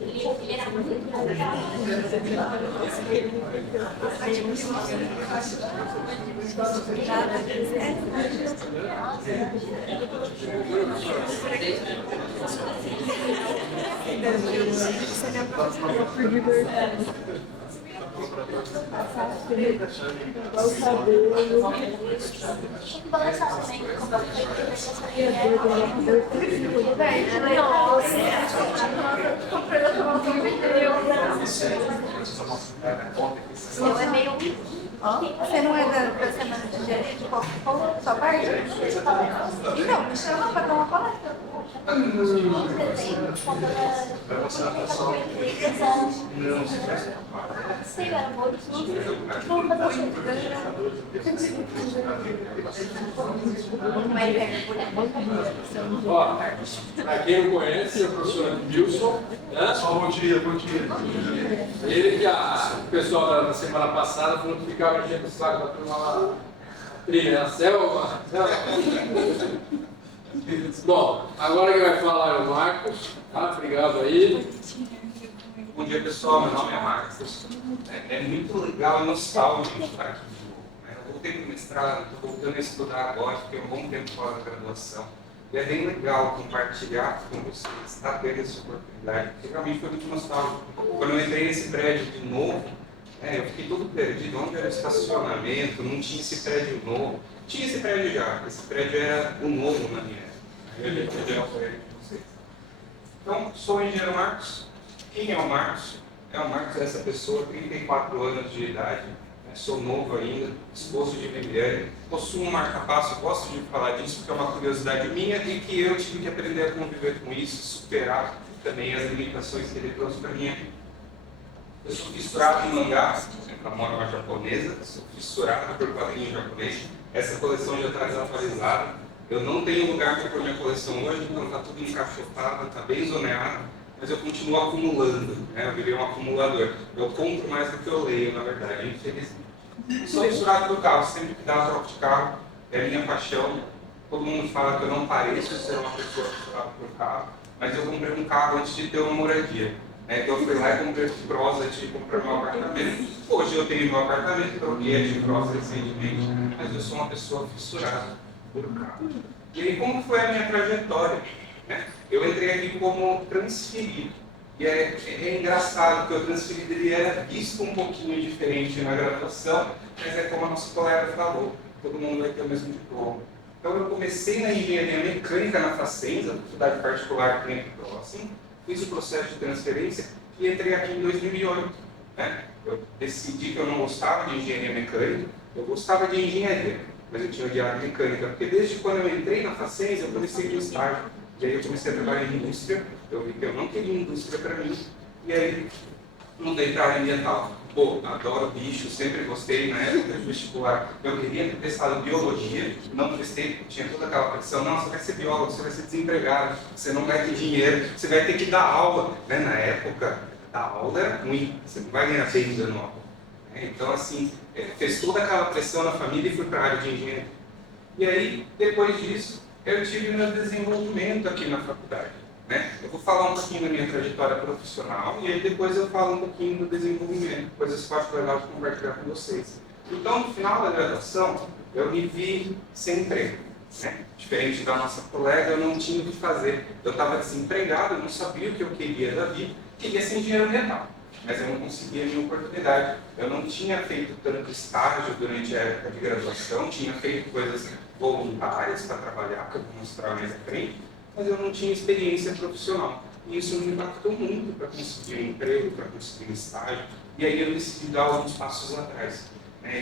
Ele era muito Você não é da semana de engenharia de Coca-Cola, sua parte? Então, me chama para dar uma palestra. Ó, para quem não conhece, é o professor Adilson, né? Bom dia. Ele que o pessoal da semana passada falou que ficava enchendo o saco da turma lá, trilha na selva. Bom, agora quem vai falar é o Marcos, tá? Obrigado aí. Bom dia, pessoal. Meu nome é Marcos. É muito legal e nostálgico estar aqui de novo, né? Eu voltei para o mestrado, estou voltando a estudar agora, fiquei um bom tempo fora da graduação. E é bem legal compartilhar com vocês, estar tendo essa oportunidade, porque realmente foi muito nostálgico. Quando eu entrei nesse prédio de novo, eu fiquei todo perdido, onde era o estacionamento, não tinha esse prédio novo. Tinha esse prédio já, esse prédio era o novo na minha época. Eu ia pedir o prédio de vocês. Então, sou o engenheiro Marcos. Quem é o Marcos? O Marcos é essa pessoa, 34 anos de idade, sou novo ainda, esposo de Viviane, possuo um marca-passo, gosto de falar disso porque é uma curiosidade minha e que eu tive que aprender a conviver com isso, superar também as limitações que ele trouxe para minha vida. Eu sou fissurado em mangá, a moda japonesa, sou fissurado por quadrinhos japoneses, essa coleção já está desatualizada, eu não tenho lugar para pôr minha coleção hoje, então está tudo encaixotado, está bem zoneado, mas eu continuo acumulando, eu virei um acumulador. Eu compro mais do que eu leio, na verdade, infelizmente. Sou fissurado por carro, sempre que dá uma troca de carro, é a minha paixão. Todo mundo fala que eu não pareço ser uma pessoa fissurada por carro, mas eu comprei um carro antes de ter uma moradia. Então eu fui lá e comprei de prosa de comprar meu apartamento. Hoje eu tenho meu apartamento, troquei de prosa recentemente, mas eu sou uma pessoa fissurada por carro. E aí, como foi a minha trajetória? Eu entrei aqui como transferido. E é engraçado que o transferido ele era visto um pouquinho diferente na graduação, mas é como a nossa colega falou, todo mundo vai ter o mesmo diploma. Então eu comecei na engenharia mecânica na Facenza, faculdade particular que tem aqui próximo, fiz o processo de transferência e entrei aqui em 2008. Eu decidi que eu não gostava de engenharia mecânica, eu gostava de engenharia, mas eu tinha odiado mecânica, porque desde quando eu entrei na Facenza eu comecei de estágio. E aí eu comecei a trabalhar em indústria, eu vi que eu não queria indústria para mim, e aí mudei para a área ambiental. Pô, adoro bicho, sempre gostei, na época de vestibular. Eu queria ter testado biologia, não testei, tinha toda aquela pressão, não, você vai ser biólogo, você vai ser desempregado, você não vai ter dinheiro, você vai ter que dar aula. Na época, dar aula era ruim, você não vai ganhar bem dando aula. Então, assim, fez toda aquela pressão na família e fui para a área de engenharia. E aí, depois disso, eu tive meu desenvolvimento aqui na faculdade. Eu vou falar um pouquinho da minha trajetória profissional e aí depois eu falo um pouquinho do desenvolvimento, coisas que eu acho legal de compartilhar com vocês. Então, no final da graduação, eu me vi sem emprego. Diferente da nossa colega, eu não tinha o que fazer. Eu estava desempregado, eu não sabia o que eu queria da vida, queria ser engenheiro ambiental, mas eu não conseguia a minha oportunidade. Eu não tinha feito tanto estágio durante a época de graduação, tinha feito coisas voluntárias para trabalhar, que eu vou mostrar mais à frente, mas eu não tinha experiência profissional. E isso me impactou muito para conseguir um emprego, para conseguir um estágio. E aí eu decidi dar alguns passos atrás.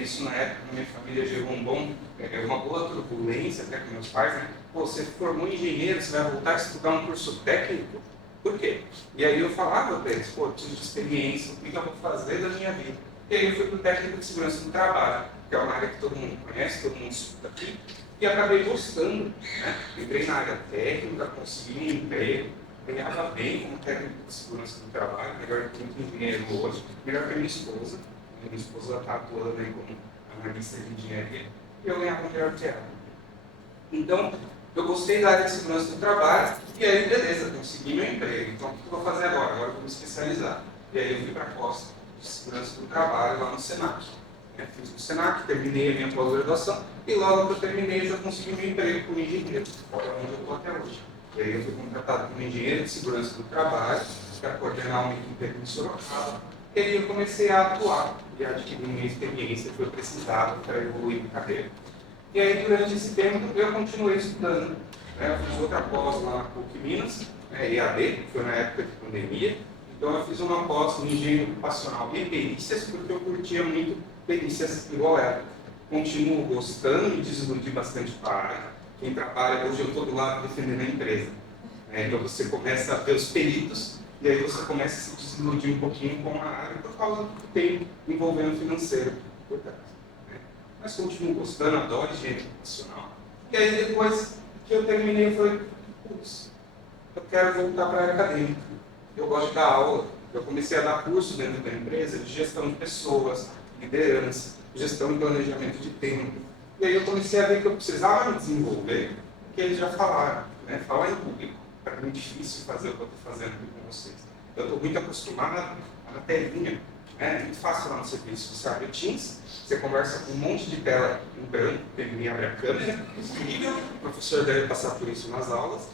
Isso na época, na minha família, gerou uma boa turbulência até com meus pais. Pô, você formou engenheiro, você vai voltar a estudar um curso técnico? Por quê? E aí eu falava para eles, pô, eu preciso de experiência, o que eu vou fazer da minha vida? E aí eu fui para o técnico de segurança do trabalho, que é uma área que todo mundo conhece, todo mundo estuda aqui. E acabei gostando, Entrei na área técnica, consegui um emprego, ganhava bem como técnico de segurança do trabalho, melhor que muito engenheiro hoje, melhor que a minha esposa. Minha esposa está atuando aí como analista de engenharia, e eu ganhava melhor que ela. Então, eu gostei da área de segurança do trabalho, e aí, beleza, consegui meu emprego. Então, o que eu vou fazer agora? Agora eu vou me especializar. E aí eu fui para a Costa de segurança do trabalho, lá no Senac. Fiz no Senac, terminei a minha pós-graduação, e logo que eu terminei, já consegui meu emprego como engenheiro, que é onde eu estou até hoje. E aí eu fui contratado como engenheiro de segurança do trabalho, para coordenar uma equipe aqui em Sorocaba. E aí eu comecei a atuar e a adquirir minha experiência que eu precisava para evoluir minha carreira. E aí, durante esse tempo, eu continuei estudando. Eu fiz outra pós lá na PUC Minas, EAD, que foi na época de pandemia. Então, eu fiz uma pós em engenharia ocupacional e perícias, porque eu curtia muito perícias igual ela. Continuo gostando, me desiludi bastante para a área. Quem trabalha, hoje eu estou do lado defendendo a empresa. Né? Então você começa a ver os peritos e aí você começa a se desiludir um pouquinho com a área por causa do que tem envolvendo financeiro por trás. Né? Mas continuo gostando, adoro higiene ocupacional. E aí depois que eu terminei, eu falei, putz, eu quero voltar para a área acadêmica. Eu gosto de dar aula. Eu comecei a dar curso dentro da empresa de gestão de pessoas, liderança, gestão e planejamento de tempo. E aí eu comecei a ver que eu precisava me desenvolver, porque eles já falaram, né? Falar em público, para mim é difícil fazer o que eu estou fazendo aqui com vocês. Eu estou muito acostumado na telinha, né? É muito fácil lá no serviço. Você abre o Teams, você conversa com um monte de tela em branco, porque ninguém abre a câmera, incrível, o professor deve passar por isso nas aulas.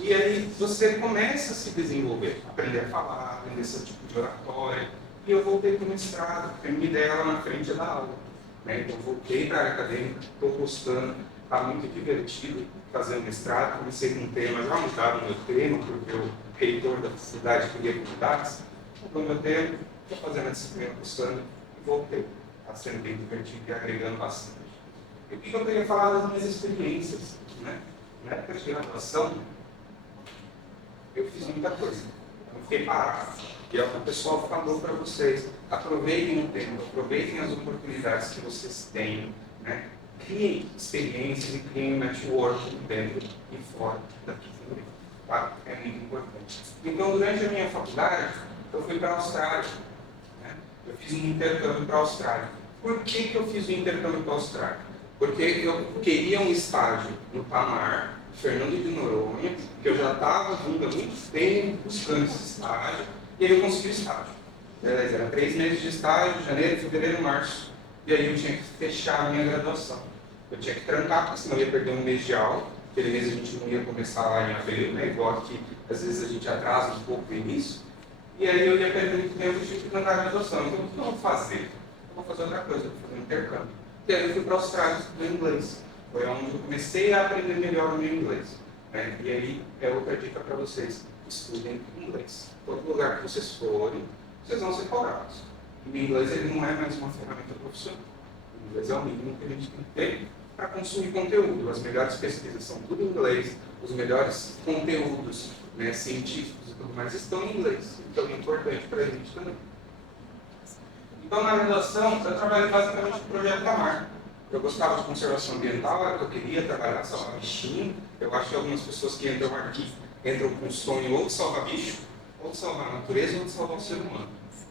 E aí você começa a se desenvolver, aprender a falar, aprender esse tipo de oratória. E eu voltei para o mestrado, porque a minha ideia lá na frente é dar aula. Né? Então voltei para a área acadêmica, estou gostando, está muito divertido fazer o mestrado. Comecei com um tema, já mudaram o meu tema, porque o reitor da faculdade queria que mudasse. Mudou meu tema, estou fazendo a disciplina, gostando e voltei. Está sendo bem divertido e agregando bastante. E o que eu queria falar das minhas experiências? Né? Na época de graduação, eu fiz muita coisa. Eu fiquei parado. E é o que o pessoal falou para vocês. Aproveitem o tempo, aproveitem as oportunidades que vocês têm. Né? Criem experiências e criem um network dentro e fora daqui também. Tá? É muito importante. Então, durante a minha faculdade, eu fui para a Austrália. Né? Eu fiz um intercâmbio para a Austrália. Por que eu fiz o intercâmbio para a Austrália? Porque eu queria um estágio no Tamar, Fernando de Noronha, que eu já estava vindo há muito tempo buscando esse estágio, e aí eu consegui o estágio. Beleza, era 3 meses de estágio, janeiro, fevereiro, março. E aí eu tinha que fechar a minha graduação. Eu tinha que trancar, porque senão eu ia perder um mês de aula. Aquele mês a gente não ia começar lá em abril, né? Igual aqui, às vezes a gente atrasa um pouco o início. E aí eu ia perder muito tempo e tinha que trancar a graduação. Então o que eu vou fazer? Eu vou fazer outra coisa, eu vou fazer um intercâmbio. E aí eu fui para a Austrália estudar inglês. Foi onde eu comecei a aprender melhor o meu inglês. Né? E aí é outra dica para vocês: estudem inglês. Todo lugar que vocês forem, vocês vão ser cobrados. E o inglês ele não é mais uma ferramenta profissional. O inglês é o mínimo que a gente tem que ter para consumir conteúdo. As melhores pesquisas são tudo em inglês, os melhores conteúdos, né, científicos e tudo mais estão em inglês. Então é importante para a gente também. Então, na graduação, eu trabalhei basicamente no projeto Tamar. Eu gostava de conservação ambiental, era o que eu queria trabalhar, salvar bichinho. Eu acho que algumas pessoas que entram aqui entram com o sonho ou de salvar bicho, ou de salvar a natureza, ou de salvar o ser humano.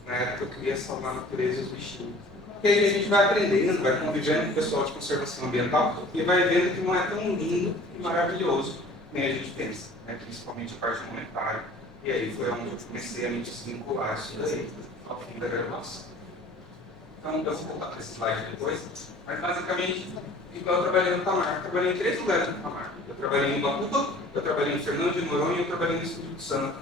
Na época eu queria salvar a natureza e os bichinhos. E aí a gente vai aprendendo, vai convivendo com o pessoal de conservação ambiental e vai vendo que não é tão lindo e maravilhoso nem a gente pensa, né? Principalmente a parte monetária. E aí foi onde eu comecei a me desvincular isso daí, ao fim da graduação. Então, eu vou voltar para esse slide depois, mas basicamente, igual eu trabalhei no Tamar, eu trabalhei em 3 lugares no Tamar. Eu trabalhei em Ubatuba, eu trabalhei em Fernando de Noronha e eu trabalhei no Espírito Santo.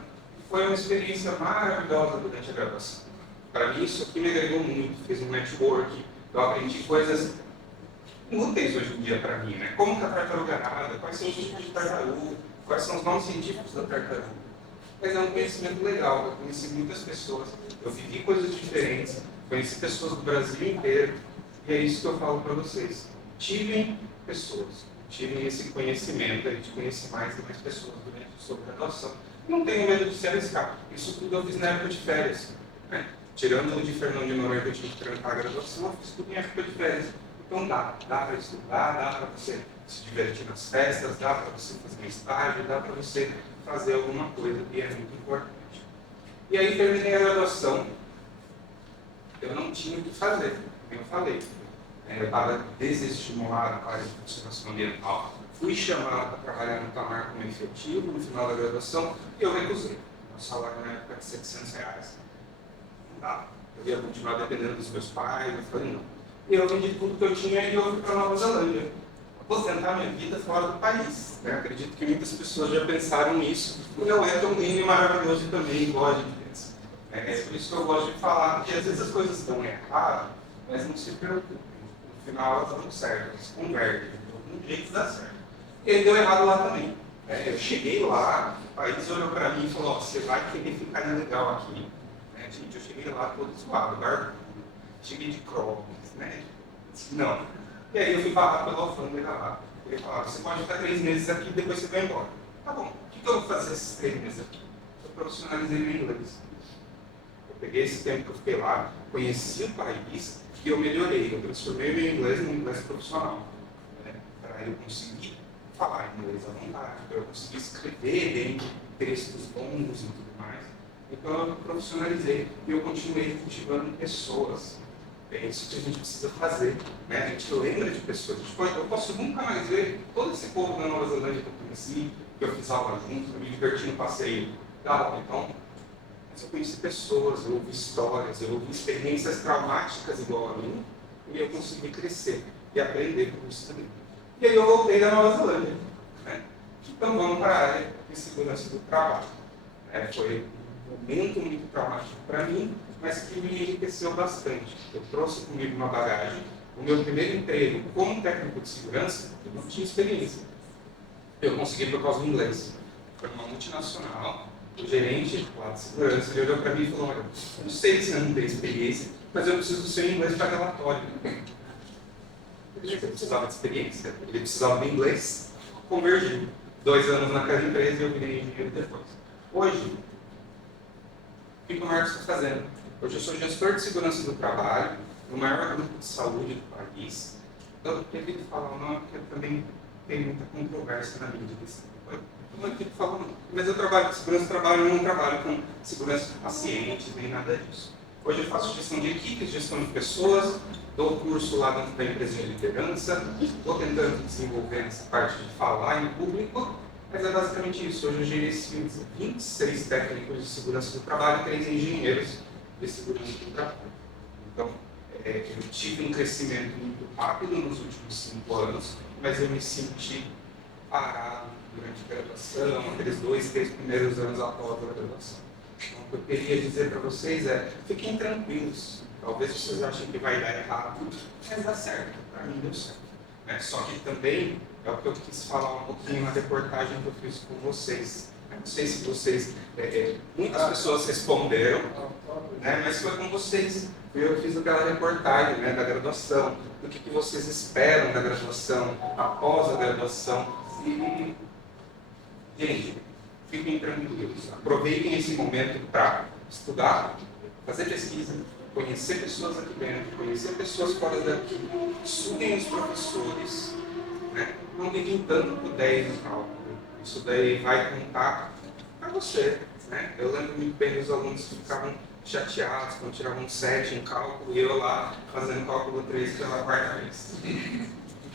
Foi uma experiência maravilhosa durante a graduação. Para mim, isso aqui me agregou muito, fez um network, eu aprendi coisas úteis hoje em dia para mim, né? Como que a tartaruga nada, quais são os tipos de tartaruga, quais são os nomes científicos da tartaruga. Mas é um conhecimento legal, eu conheci muitas pessoas, eu vivi coisas diferentes, conheci pessoas do Brasil inteiro, e é isso que eu falo para vocês. Tivem pessoas, tivem esse conhecimento de conhecer mais e mais pessoas durante a sua graduação. Não tenho medo de se arriscar. Isso tudo eu fiz na época de férias. Né? Tirando o de Fernando de Noronha, que eu tive que trancar a graduação, eu fiz tudo em época de férias. Então dá para estudar, dá para você se divertir nas festas, dá para você fazer um estágio, dá para você fazer alguma coisa, e é muito importante. E aí terminei a graduação, eu não tinha o que fazer, como eu falei. Eu estava desestimulado para a área de conservação ambiental, fui chamado para trabalhar no Tamar como efetivo no final da graduação e eu recusei. Meu salário na época era de R$700. Não dava. Eu ia continuar dependendo dos meus pais, eu falei não. E eu vendi tudo que eu tinha e eu fui para Nova Zelândia. Vou tentar minha vida fora do país. Né? Acredito que muitas pessoas já pensaram nisso. E não é tão lindo e maravilhoso também, igual a gente pensa. É por isso que eu gosto de falar, porque às vezes as coisas dão errado, mas não se preocupem. No final elas dão certo, elas se convertem. De algum jeito dá certo. E aí deu errado lá também. Eu cheguei lá, o país olhou para mim e falou, ó, você vai querer ficar ilegal aqui. Gente, eu cheguei lá todo zoado, barbudo, cheguei de crocs, né? Não. E aí eu fui falar pela alfândega lá. Ele falava, você pode ficar 3 meses aqui e depois você vai embora. Tá bom, o que eu vou fazer esses 3 meses aqui? Eu profissionalizei meu inglês. Eu peguei esse tempo que eu fiquei lá, conheci o país e eu melhorei. Eu transformei meu inglês num inglês profissional. Né? Para eu conseguir falar inglês à vontade, para eu conseguir escrever bem textos longos e tudo mais. Então eu profissionalizei e eu continuei cultivando pessoas. É isso que a gente precisa fazer. Né? A gente lembra de pessoas. Eu posso nunca mais ver todo esse povo da Nova Zelândia que eu conheci, que eu fiz aula junto, que eu me diverti no passeio. Então, mas eu conheci pessoas, eu ouvi histórias, eu ouvi experiências traumáticas igual a mim, e eu consegui crescer e aprender com isso também. E aí eu voltei da Nova Zelândia. Né? Então vamos para a área de segurança do trabalho. Foi um momento muito traumático para mim, mas que me enriqueceu bastante. Eu trouxe comigo uma bagagem. O meu primeiro emprego como técnico de segurança, eu não tinha experiência. Eu consegui por causa do inglês. Foi uma multinacional, o gerente lá de segurança, ele olhou para mim e falou: olha, eu não sei se você não tem experiência, mas eu preciso do seu inglês para relatório. Ele precisava de experiência, ele precisava de inglês, convergi. 2 anos naquela empresa e eu virei engenheiro depois. Hoje, o que o Marcos está fazendo? Hoje eu sou gestor de segurança do trabalho, no maior grupo de saúde do país. Eu evito falar o nome porque também tem muita controvérsia na mídia desse tipo. Eu não evito falar o nome. Mas eu trabalho com segurança do trabalho, eu não trabalho com segurança de pacientes, nem nada disso. Hoje eu faço gestão de equipes, gestão de pessoas, dou curso lá dentro da empresa de liderança, estou tentando desenvolver essa parte de falar em público, mas é basicamente isso. Hoje eu gerencio 26 técnicos de segurança do trabalho e 3 engenheiros de segurança do trabalho. Então, eu tive um crescimento muito rápido nos últimos 5 anos, mas eu me senti parado durante a graduação, aqueles 2, 3 primeiros anos após a graduação. Então, o que eu queria dizer para vocês é: fiquem tranquilos. Talvez vocês achem que vai dar errado, mas dá certo. Para mim deu certo. Só que também é o que eu quis falar um pouquinho na reportagem que eu fiz com vocês. Eu não sei se vocês, muitas pessoas responderam, né, mas foi com vocês. Eu fiz aquela reportagem, né, da graduação, do que vocês esperam da graduação, após a graduação. E, gente, fiquem tranquilos. Aproveitem esse momento para estudar, fazer pesquisa, conhecer pessoas aqui dentro, conhecer pessoas fora daqui, estudem os professores, né? Não liguem tanto para o 10 no cálculo. Isso daí vai contar para você. Né? Eu lembro muito bem dos alunos que ficavam chateados quando tiravam 7 em cálculo e eu lá fazendo cálculo 3 pela 4ª vez.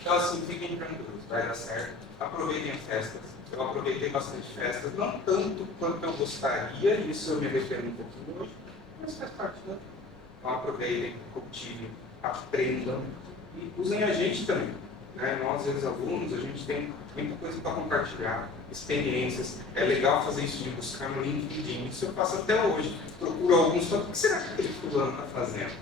Então, assim, fiquem tranquilos, vai dar certo. Aproveitem as festas. Eu aproveitei bastante festas, não tanto quanto eu gostaria, e isso eu me arrependo um pouquinho hoje, mas faz parte da vida. Então, aproveitem, cultivem, aprendam e usem a gente também. Né? Nós, ex-alunos, a gente tem muita coisa para compartilhar, experiências. É legal fazer isso de buscar no LinkedIn. Isso eu faço até hoje. Procuro alguns, só o que será que aquele fulano está fazendo?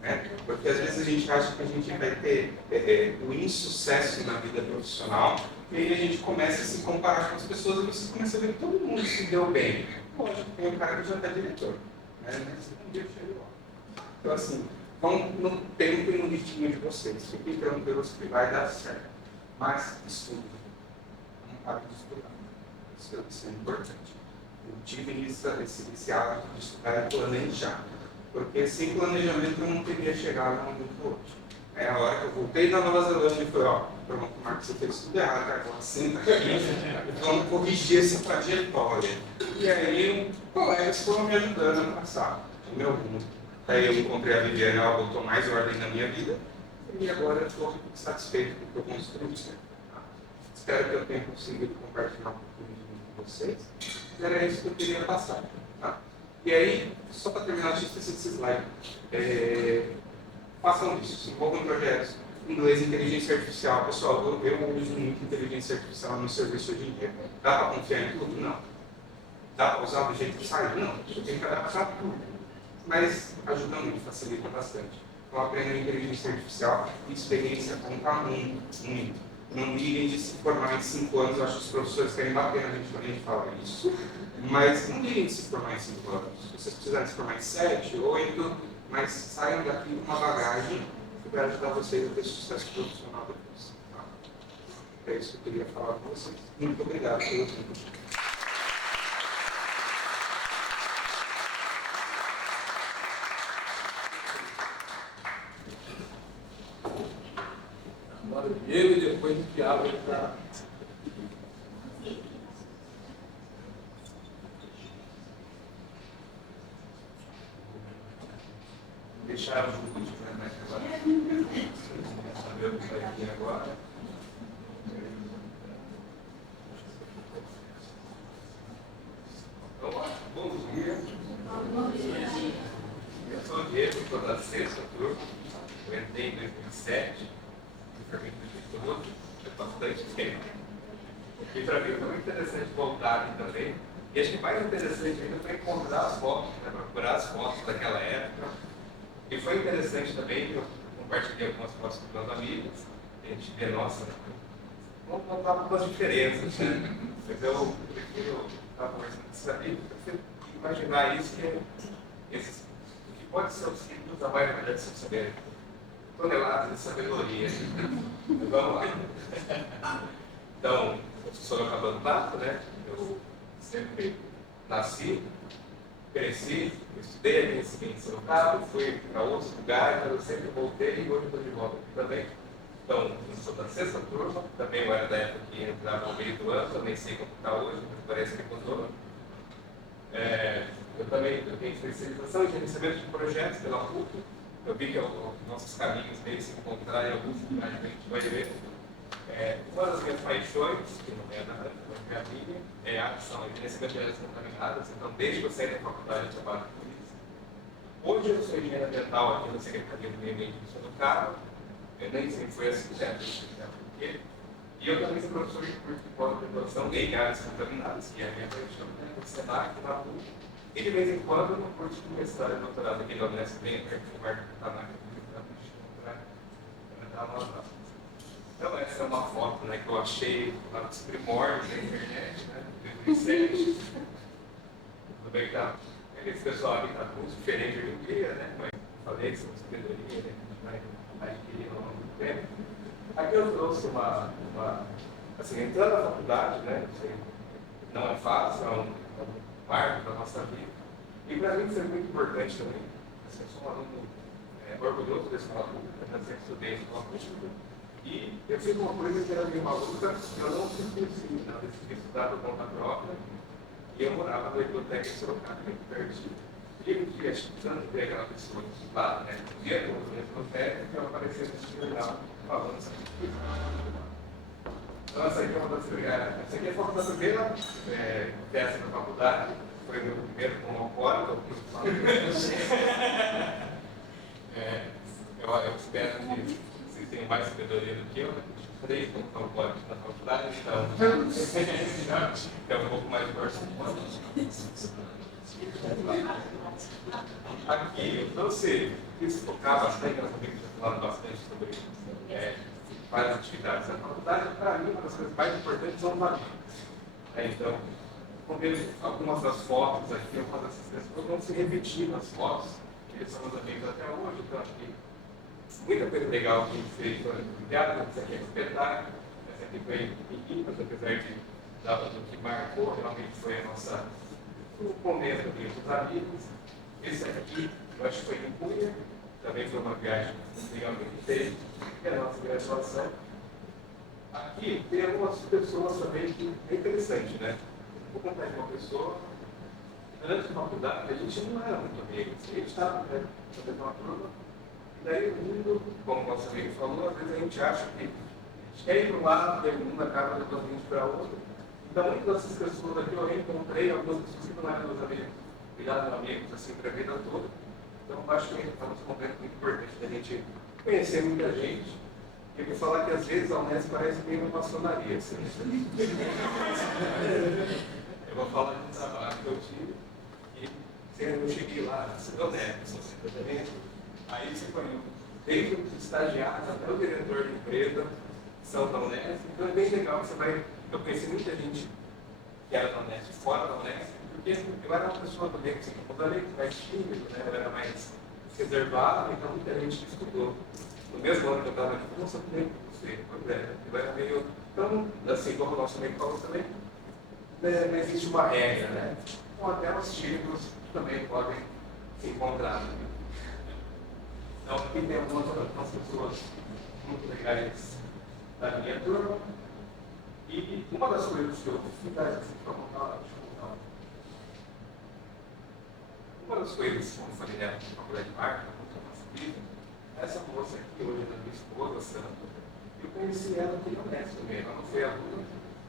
Né? Porque às vezes a gente acha que a gente vai ter o insucesso na vida profissional e aí a gente começa a se comparar com as pessoas e você começa a ver que todo mundo se deu bem. Lógico, tem um cara que já está diretor. Né? Um dia chega lá. Então, assim, vão no tempo e no ritmo de vocês. Fiquem tranquilos que vai dar certo. Mas estudem. Não parem de estudar. Isso é importante. Cultivem esse hábito de estudar e planejar. Porque sem planejamento eu não teria chegado onde eu estou hoje. A hora que eu voltei da Nova Zelândia e falei: ó, pronto, Marcos, você fez tudo errado, cara, agora senta aqui e vamos corrigir essa trajetória. E aí, colegas foram me ajudando a passar o meu rumo. Aí eu encontrei a Viviane, ela botou mais ordem na minha vida, e agora eu estou satisfeito com o que eu construí. Espero que eu tenha conseguido compartilhar um pouquinho com vocês. Era isso que eu queria passar. Tá? E aí, só para terminar, deixa eu esquecer desse slide. Façam isso, se envolvam em projetos. Inglês e inteligência artificial. Pessoal, eu uso muito inteligência artificial no serviço hoje em dia. Dá para confiar em tudo? Não. Dá para usar do jeito que saiu? Não. Eu tenho que adaptar tudo. Mas ajuda muito, facilita bastante. Então aprendam inteligência artificial e experiência conta muito. Não liguem de se formar em 5 anos, eu acho que os professores querem bater na gente quando a gente fala isso. Mas não liguem de se formar em 5 anos. Se vocês precisarem se formar em 7, 8, mas saiam daqui com uma bagagem que vai ajudar vocês a ter sucesso profissional depois. Tá? É isso que eu queria falar com vocês. Muito obrigado pelo tempo. Agora o Diego e depois o Thiago para. Deixar os últimos, né? Agora. Saber o que vai vir agora. Então, bom dia. Eu sou o Diego, estou da sexta turma. Eu entrei em 2007, me formei em 2012, é bastante tempo. E para mim foi muito interessante voltar aqui também. E acho que mais interessante ainda foi encontrar as fotos, né? Procurar as fotos daquela época. E foi interessante também que eu compartilhei algumas fotos com meus amigos. A gente vê, nossa, vamos contar algumas diferenças, né? Mas eu prefiro estar conversando com esses amigos, prefiro imaginar isso que pode ser o símbolo da maioria dessa saber. Toneladas de sabedoria. Mas vamos lá. Então, eu sou Sorocabano nato, né? Eu sempre nasci, cresci, estudei aqui em Sorocaba, fui para outros lugares, mas eu sempre voltei e hoje estou de volta aqui também. Então, eu sou da sexta turma, também eu era da época que entrava no meio do ano, eu nem sei como está hoje, mas parece que mudou. Eu também tenho especialização em gerenciamento de projetos pela PUC. Eu vi que nossos caminhos meio se encontraram em alguns lugares que a gente vai ver. Uma das minhas paixões, que não é da minha minha, é a ação em gerenciamento de áreas contaminadas. Então, desde que eu saí da faculdade, eu trabalho com isso. Hoje eu sou engenheiro ambiental aqui na Secretaria do Meio Ambiente de Sorocaba. Eu nem sempre foi assim, né? Porque... E eu também sou professor de curso de pós-graduação em áreas contaminadas, que é a minha paixão, né? No Senac, na PUC. E de vez em quando, no curso de mestrado e doutorado aqui na Unesp, bem perto do Marco Tanac, para dar uma aula. Então, essa é uma foto, né, que eu achei lá nos primórdios da internet, né, em 2007. Tudo bem que tá, esse pessoal aqui está muito diferente hoje em dia, né, mas falei que são sabedoria, né, que a gente vai adquirir ao longo do tempo. Aqui eu trouxe assim, entrando na faculdade, né, não é fácil, é um marco da nossa vida. E para mim isso é muito importante também. Assim, eu sou um aluno orgulhoso da escola pública, eu sempre estudei em escola pública. E eu fiz uma coisa que era meio maluca, eu não fiz cursinho, eu decidi estudar por conta própria. E eu morava na biblioteca em Sorocaba, muito pertinho. E um dia, estudando, ver aquela pessoa que lá, né, um dia todo na biblioteca, que eu aparecia nesse jornal falando essa coisa. Então, essa aqui é uma das essa aqui é a foto da primeira peça da faculdade, foi o meu primeiro como alcoólico. Eu espero que vocês tenham mais sabedoria do que eu, né? 3 como alcoólicos na faculdade, então é um pouco mais forte. Aqui eu trouxe, quis focar bastante, nós também já falando bastante sobre várias atividades da faculdade. Para mim, uma das coisas mais importantes são os amigos. Então, algumas das fotos aqui, algumas dessas pessoas vão se repetir nas fotos, que eles são os amigos até hoje. Então, acho que muita coisa legal que a gente fez durante o teatro. Essa aqui é espetáculo, essa aqui foi em mas apesar do que marcou, realmente foi a nossa começo dos amigos. Esse aqui, eu acho que foi em Cunha, também foi uma viagem legal que a gente fez, que é a nossa graduação. Aqui tem algumas pessoas também que é interessante, né? Vou contar de uma pessoa, durante a faculdade a gente não era muito amigo, a gente estava fazendo uma turma, e daí o mundo, como o nosso amigo falou, às vezes a gente acha que a gente quer ir para um lado e o mundo acaba levando a gente para outro. Então, muitas dessas pessoas aqui eu reencontrei, algumas pessoas que não eram meus amigos, viraram amigos assim para a vida toda. Então, eu acho que estamos num momento muito importante da gente conhecer muita gente. E eu vou falar que às vezes a Unesp parece meio uma maçonaria. Assim. Eu vou falar de um trabalho que eu tive e eu cheguei lá, na Unesp, aí você foi desde o estagiário até o diretor de empresa, são da Unesp. Então, é bem legal que você vai. Eu conheci muita gente que era da Unesp, fora da Unesp, porque eu era uma pessoa também, assim, como eu falei, mais tímido, né? Eu era mais reservado, então muita gente que estudou. No mesmo ano que eu estava aqui, eu não sabia nem o que você, eu era meio Então, assim como o nosso amigo falou também, né, não existe uma regra, né? Então, até os títulos também podem se encontrar. Então, aqui tem algumas outras pessoas muito legais da minha turma. E uma das coisas que eu fiz, uma das coisas, como eu falei, né, na faculdade de marketing, na nossa vida, essa moça aqui, hoje é minha esposa, Sandra, eu conheci ela aqui no Nesp também. Ela não foi aluna,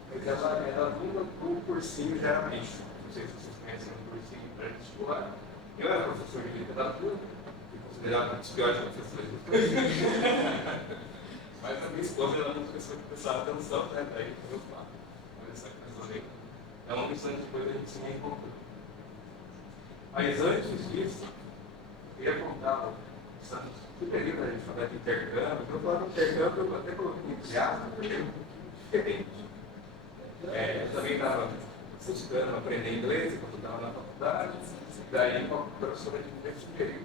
mas ela era aluna do cursinho Geralmente. Não sei se vocês conhecem o cursinho pré-vestibular. Eu era professor de literatura, fui considerado um dos piores professores do cursinho. Mas a minha esposa era uma pessoa que prestava atenção, né? Daí eu falo, olha essa coisa aí. É uma questão de coisa a gente se reencontrou. Mas antes disso, eu ia contar o período a gente falar de intercâmbio. Eu falava de intercâmbio, eu até coloquei entre aspas, porque é um pouquinho diferente. Eu também estava buscando aprender inglês quando estava na faculdade, daí com a professora de inglês sugeriu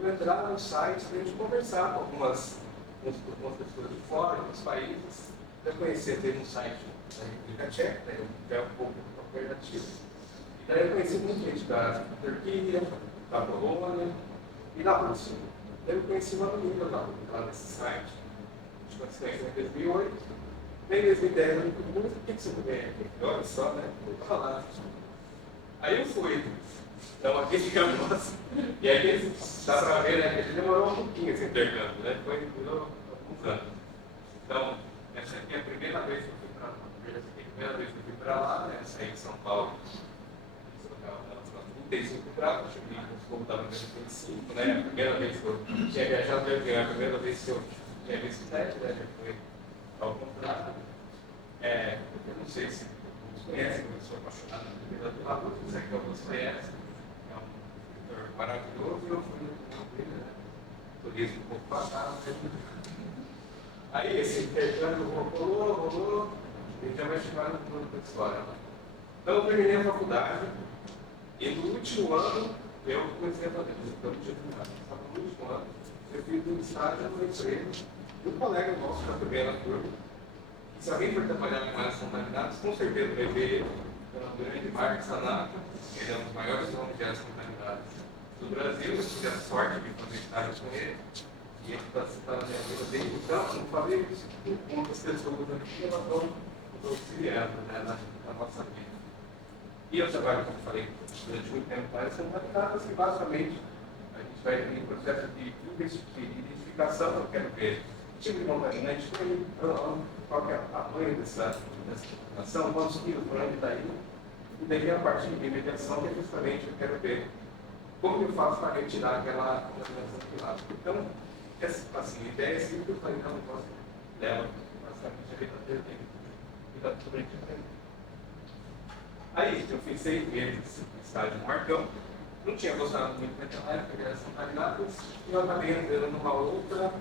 eu entrava no site para a gente conversar com algumas pessoas de fora, de outros países, para conhecer, teve um site da República Tcheca, é um pouco alternativo. E daí eu conheci muita gente da Turquia, da Polônia e da Rússia. Daí eu conheci uma menina lá nesse site, a gente se conheceu em 2008, em 2010 eu me perguntei, por que você não vem aqui? Olha só, né? Vou falar. Aí eu fui. Então aqui ficamos. E aí dá para ver, né? Que ele demorou um pouquinho esse intercâmbio, né? Durou alguns anos. Então, essa aqui é a primeira vez que eu fui para lá. Primeira vez que eu fui para lá, né? Saí de São Paulo. 35 graus, cheguei como estava em 35, né? A primeira vez que eu tinha viajado de avião, a primeira vez que eu tinha visto net, né? Já foi ao contrário. Eu não sei se vocês conhecem, eu sou apaixonado pela literatura, não sei que alguns conhecem. É um escritor maravilhoso e eu fui no turismo um pouco passado. Aí esse intercâmbio rolou, e já vai chegar no plano da história. Então eu terminei a faculdade e no último ano eu comecei a fazer isso. Então, no último ano eu fiz um estágio no emprego de um colega nosso da primeira turma. Se alguém for trabalhar com áreas contaminadas, com certeza vai ver ele, o grande Marcos Tanaka, ele é um dos maiores nomes de áreas contaminadas do Brasil. Eu tive a sorte de fazer estágio com ele, e ele está na minha vida desde então. Como falei, muitas pessoas aqui elas vão nos auxiliando, né, na nossa vida. E eu trabalho, como falei, durante muito tempo com áreas contaminadas, que basicamente a gente vai ter um processo de identificação. Eu quero ver tipo de contaminante, qual que é o tamanho dessa contaminação, quantos quilos, por onde está indo. E daí a parte de remediação, que é justamente eu quero ver como eu faço para retirar aquela contaminação de lá. Então, assim, a ideia é simples, mas não posso dela, basicamente a vida dele está tudo bem diferente. Aí, eu fiz 6 meses no estágio no Marcão, não tinha gostado muito daquela época, que era contaminadas, e eu acabei entrando numa outra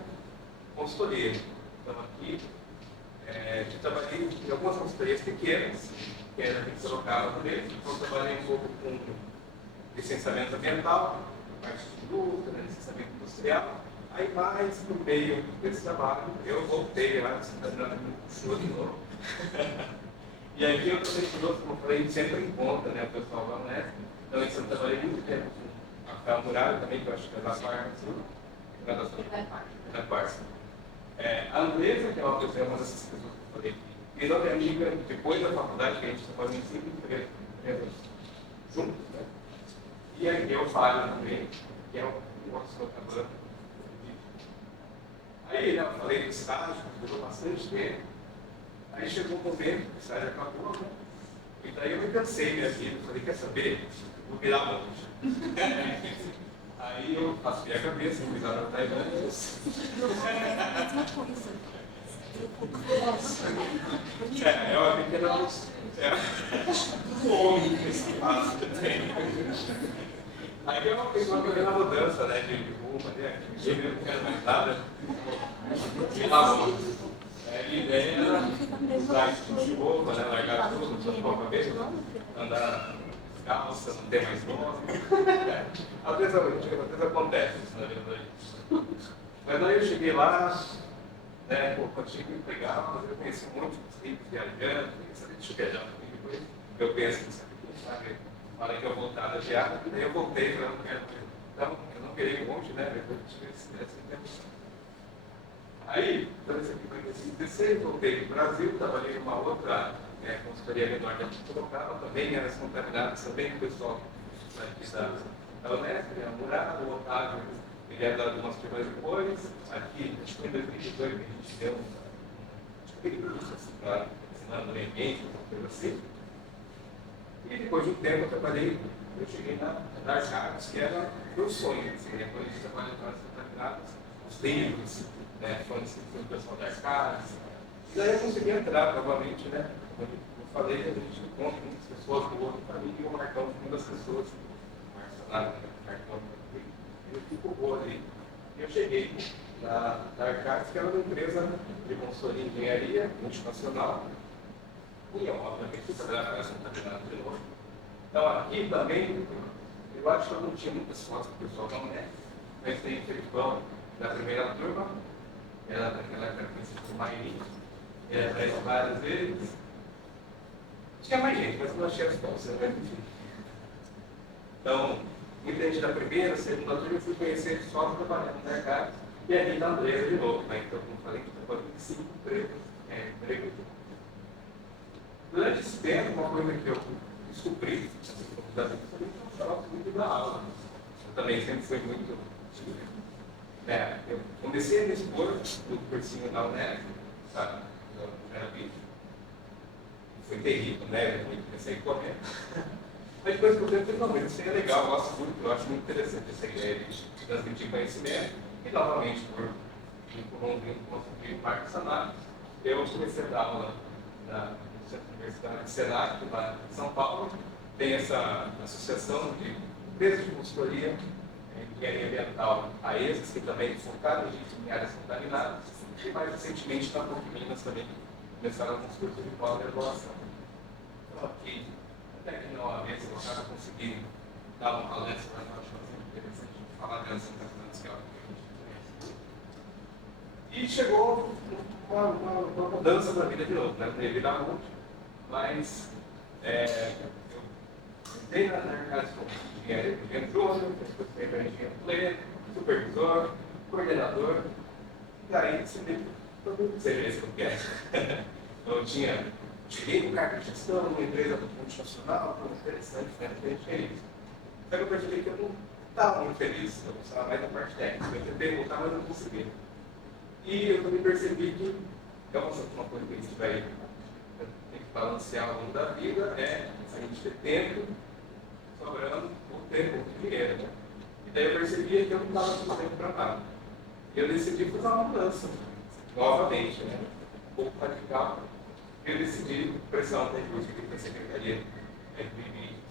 consultoria. Então aqui, eu trabalhei em algumas consultorias pequenas, que era aqui em Sorocaba também. Então trabalhei um pouco com licenciamento ambiental, parte de indústria, licenciamento industrial. Aí mais no meio desse trabalho, eu voltei lá, me puxou de novo. E aqui eu também conosco, como eu falei, a gente sempre encontra, né, o pessoal da Unesp. Então eu sempre trabalhei muito tempo com a Rafael Muralha também, que eu acho que é da Parma, da Parma. A Andresa, que é uma dessas pessoas que eu falei, virou minha amiga depois da faculdade, que a gente está fazendo 5 empresas juntos, né? E aqui é o Fábio também, que é o nosso locador. Aí, né, eu falei do estágio, que durou bastante tempo. Aí chegou um momento, o estágio acabou, né? E daí eu me cansei minha vida, falei, quer saber? Vou virar monge. Aí eu passei a cabeça, fui lá na Tailândia. É uma pequena homem que se passa também. Aí eu fiz uma pequena mudança, né, de roupa, né? Eu mesmo não quero mais nada. E lá vamos. A ideia era usar esse tipo de roupa, né? Largar tudo, só com a cabeça, andar calça, não ter mais nome. Às vezes acontece isso na verdade. Mas aí eu cheguei lá, né? Pô, quando cheguei legal, eu conheci um monte de ricos viajando, eu sabia de viajar também depois. Eu penso nisso aqui, sabe? Falei que eu voltar da viagem, daí eu voltei, falei, então, eu não queria um monte, né? Depois eu tive esse tempo. Aí, então isso aqui foi em 2016, voltei para o Brasil, trabalhei numa outra consultoria menor de Sorocaba, também era contaminada, também o pessoal aqui da Unesp, a Murado, o Otávio, ele era de umas turmas depois, aqui, acho que foi em 2018 que a gente deu ensinando no ambiente, uma coisa assim. E depois de um tempo eu cheguei na Arcados, que era meu sonho, assim, né? Quando a gente trabalha com as contaminadas, os livros, né? Falando assim, o pessoal das casas. E daí eu consegui entrar novamente, né? Como eu falei, a gente encontra muitas pessoas do outro caminho e o Marcão foi uma das pessoas. O Marcão, ele ficou boa ali. E eu cheguei na Arcados, que era uma empresa de consultoria de engenharia multinacional. E eu, obviamente, fui trabalhar com essa contaminada de novo. Então, aqui também, eu acho que eu não tinha muitas fotos com o pessoal da UNED, mas tem o Felipão da primeira turma, era daquela época do Mairi, ele aparece várias vezes. Tinha mais gente, mas eu não achei as fotos, né? Então, muita gente da primeira, segunda turma, eu fui conhecer só trabalhando no mercado, e aqui da Andresa de novo, né? Então, como eu falei, eu tenho 5 empregos. Durante esse tempo, uma coisa que eu descobri, eu gostava muito da aula. Eu também sempre fui muito tímido. Eu comecei a me expor no cursinho da UNED, sabe? Foi terrível, né? Eu comecei a correr. Mas depois que eu falei, não, mas isso aí é legal, eu gosto muito, eu acho muito interessante essa ideia de transmitir conhecimento. E novamente, por não conseguir participar, eu comecei a dar aula na Universidade de Senac, lá em São Paulo, tem essa associação de empresas de consultoria em engenharia ambiental, a ESAS, que também é focada em áreas contaminadas, e mais recentemente na PUC Minas também começaram alguns cursos de pós-graduação. Então aqui, até que não há vez, eu acabo conseguindo dar uma palestra, mas eu acho interessante falar dessas contaminadas que é algo que a gente conhece. E chegou uma mudança na vida de novo, né? Teve da monte, mas eu entrei na casa de engenheiro júnior, depois fui para engenheiro pleno, supervisor, coordenador, e aí você vê isso que eu quero. Eu cheguei no cargo de gestão, numa empresa multinacional, foi interessante, né? Feliz. Só que eu percebi que eu não estava muito feliz, eu precisava mais da parte técnica. Eu tentei voltar, mas não consegui. E eu também percebi que, uma coisa que a gente vai tem que balancear ao longo da vida é a gente ter tempo sobrando ou tempo de dinheiro. Né? E daí eu percebia que eu não estava com tempo para nada. E eu decidi fazer uma mudança, novamente, né? Um pouco radical. Eu decidi pressão da indústria da secretaria.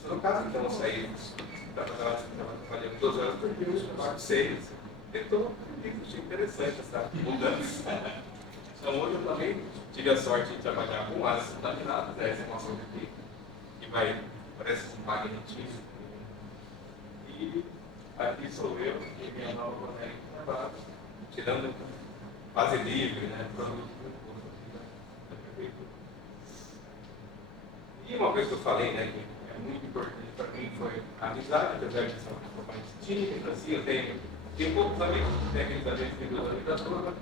No caso, então, eu saí, estava trabalhando 12 horas por dia, eu trabalho 6. Então, achei interessante essa mudança. Então, hoje eu também tive a sorte de trabalhar com áreas contaminadas, né? Essa é uma coisa que vai, parece um magnetismo. E aqui sou eu, e minha nova colega de trabalho, tirando base livre, né? Da prefeitura. E uma coisa que eu falei, né, que é muito importante para mim, foi a amizade, apesar de ser uma pessoa mais tímida, assim, eu tenho poucos amigos, tem aqueles amigos que eu da turma,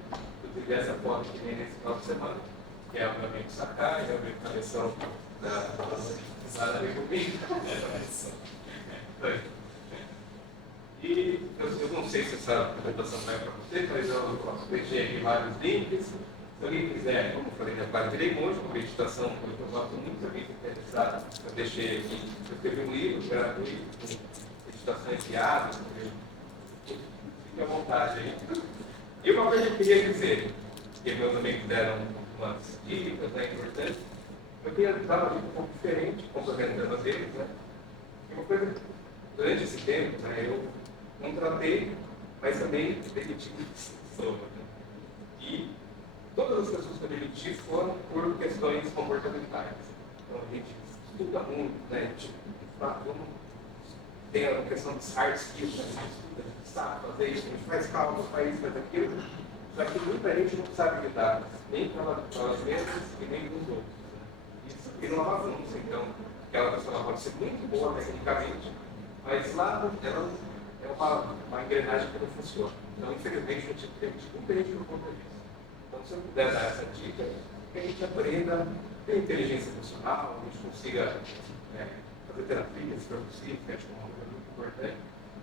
eu tive essa foto que vem nesse final de semana, que é o meu amigo Sakai, é o meu cabeção da República. E eu não sei se essa apresentação vai para você, mas eu deixei aqui vários links. Se alguém quiser, como eu falei, já partilhei muito com meditação, eu gosto muito, se alguém se interessar, eu deixei aqui, eu escrevi um livro gratuito, com meditações guiadas, fique à vontade aí. E uma coisa que eu queria dizer, que meus amigos deram umas dicas, né, importantes, eu queria dar uma dica um pouco diferente, complementando as deles, né? E uma coisa, durante esse tempo, né, eu contratei, mas também demiti pessoas. Né? E todas as pessoas que eu demiti foram por questões comportamentais. Então a gente estuda muito, né? A gente tem a questão dos hard skills, né? A gente estuda, a gente sabe fazer isso, a gente faz cálculo, faz isso, faz aquilo. Só que muita gente não sabe lidar, nem com elas mesmas e nem com os outros. Né? Isso vira uma bagunça, então. Aquela pessoa ela pode ser muito boa tecnicamente, mas lá ela é uma engrenagem que não funciona. Então, infelizmente, a gente tem muita gente por conta disso. Então, se eu puder dar essa dica, que a gente aprenda a ter inteligência emocional, a gente consiga fazer terapia, se for possível, que acho que é uma coisa muito importante,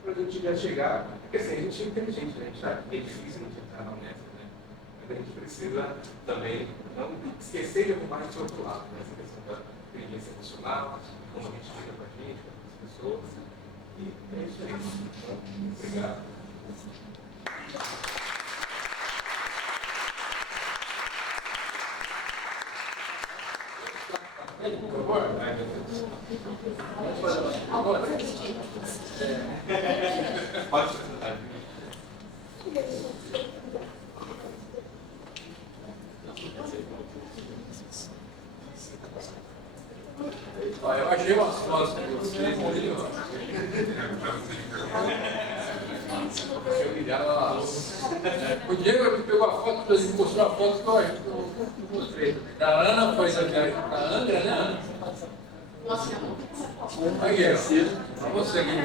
para a gente já chegar, porque assim, a gente é inteligente, né? É difícil a gente entrar na honesta, né? Mas a gente precisa também não esquecer de arrumar esse outro lado, né? Essa questão da inteligência emocional, como a gente lida com a gente, com as pessoas, e é isso aí. Então, obrigado. Por favor. Pode ser. Eu achei umas fotos de vocês ali, ó. O Diego pegou a foto, ele mostrou a foto que eu mostrei. Da Ana foi essa viagem para a Angra, né, Ana? Aí, ó. Pra você aqui.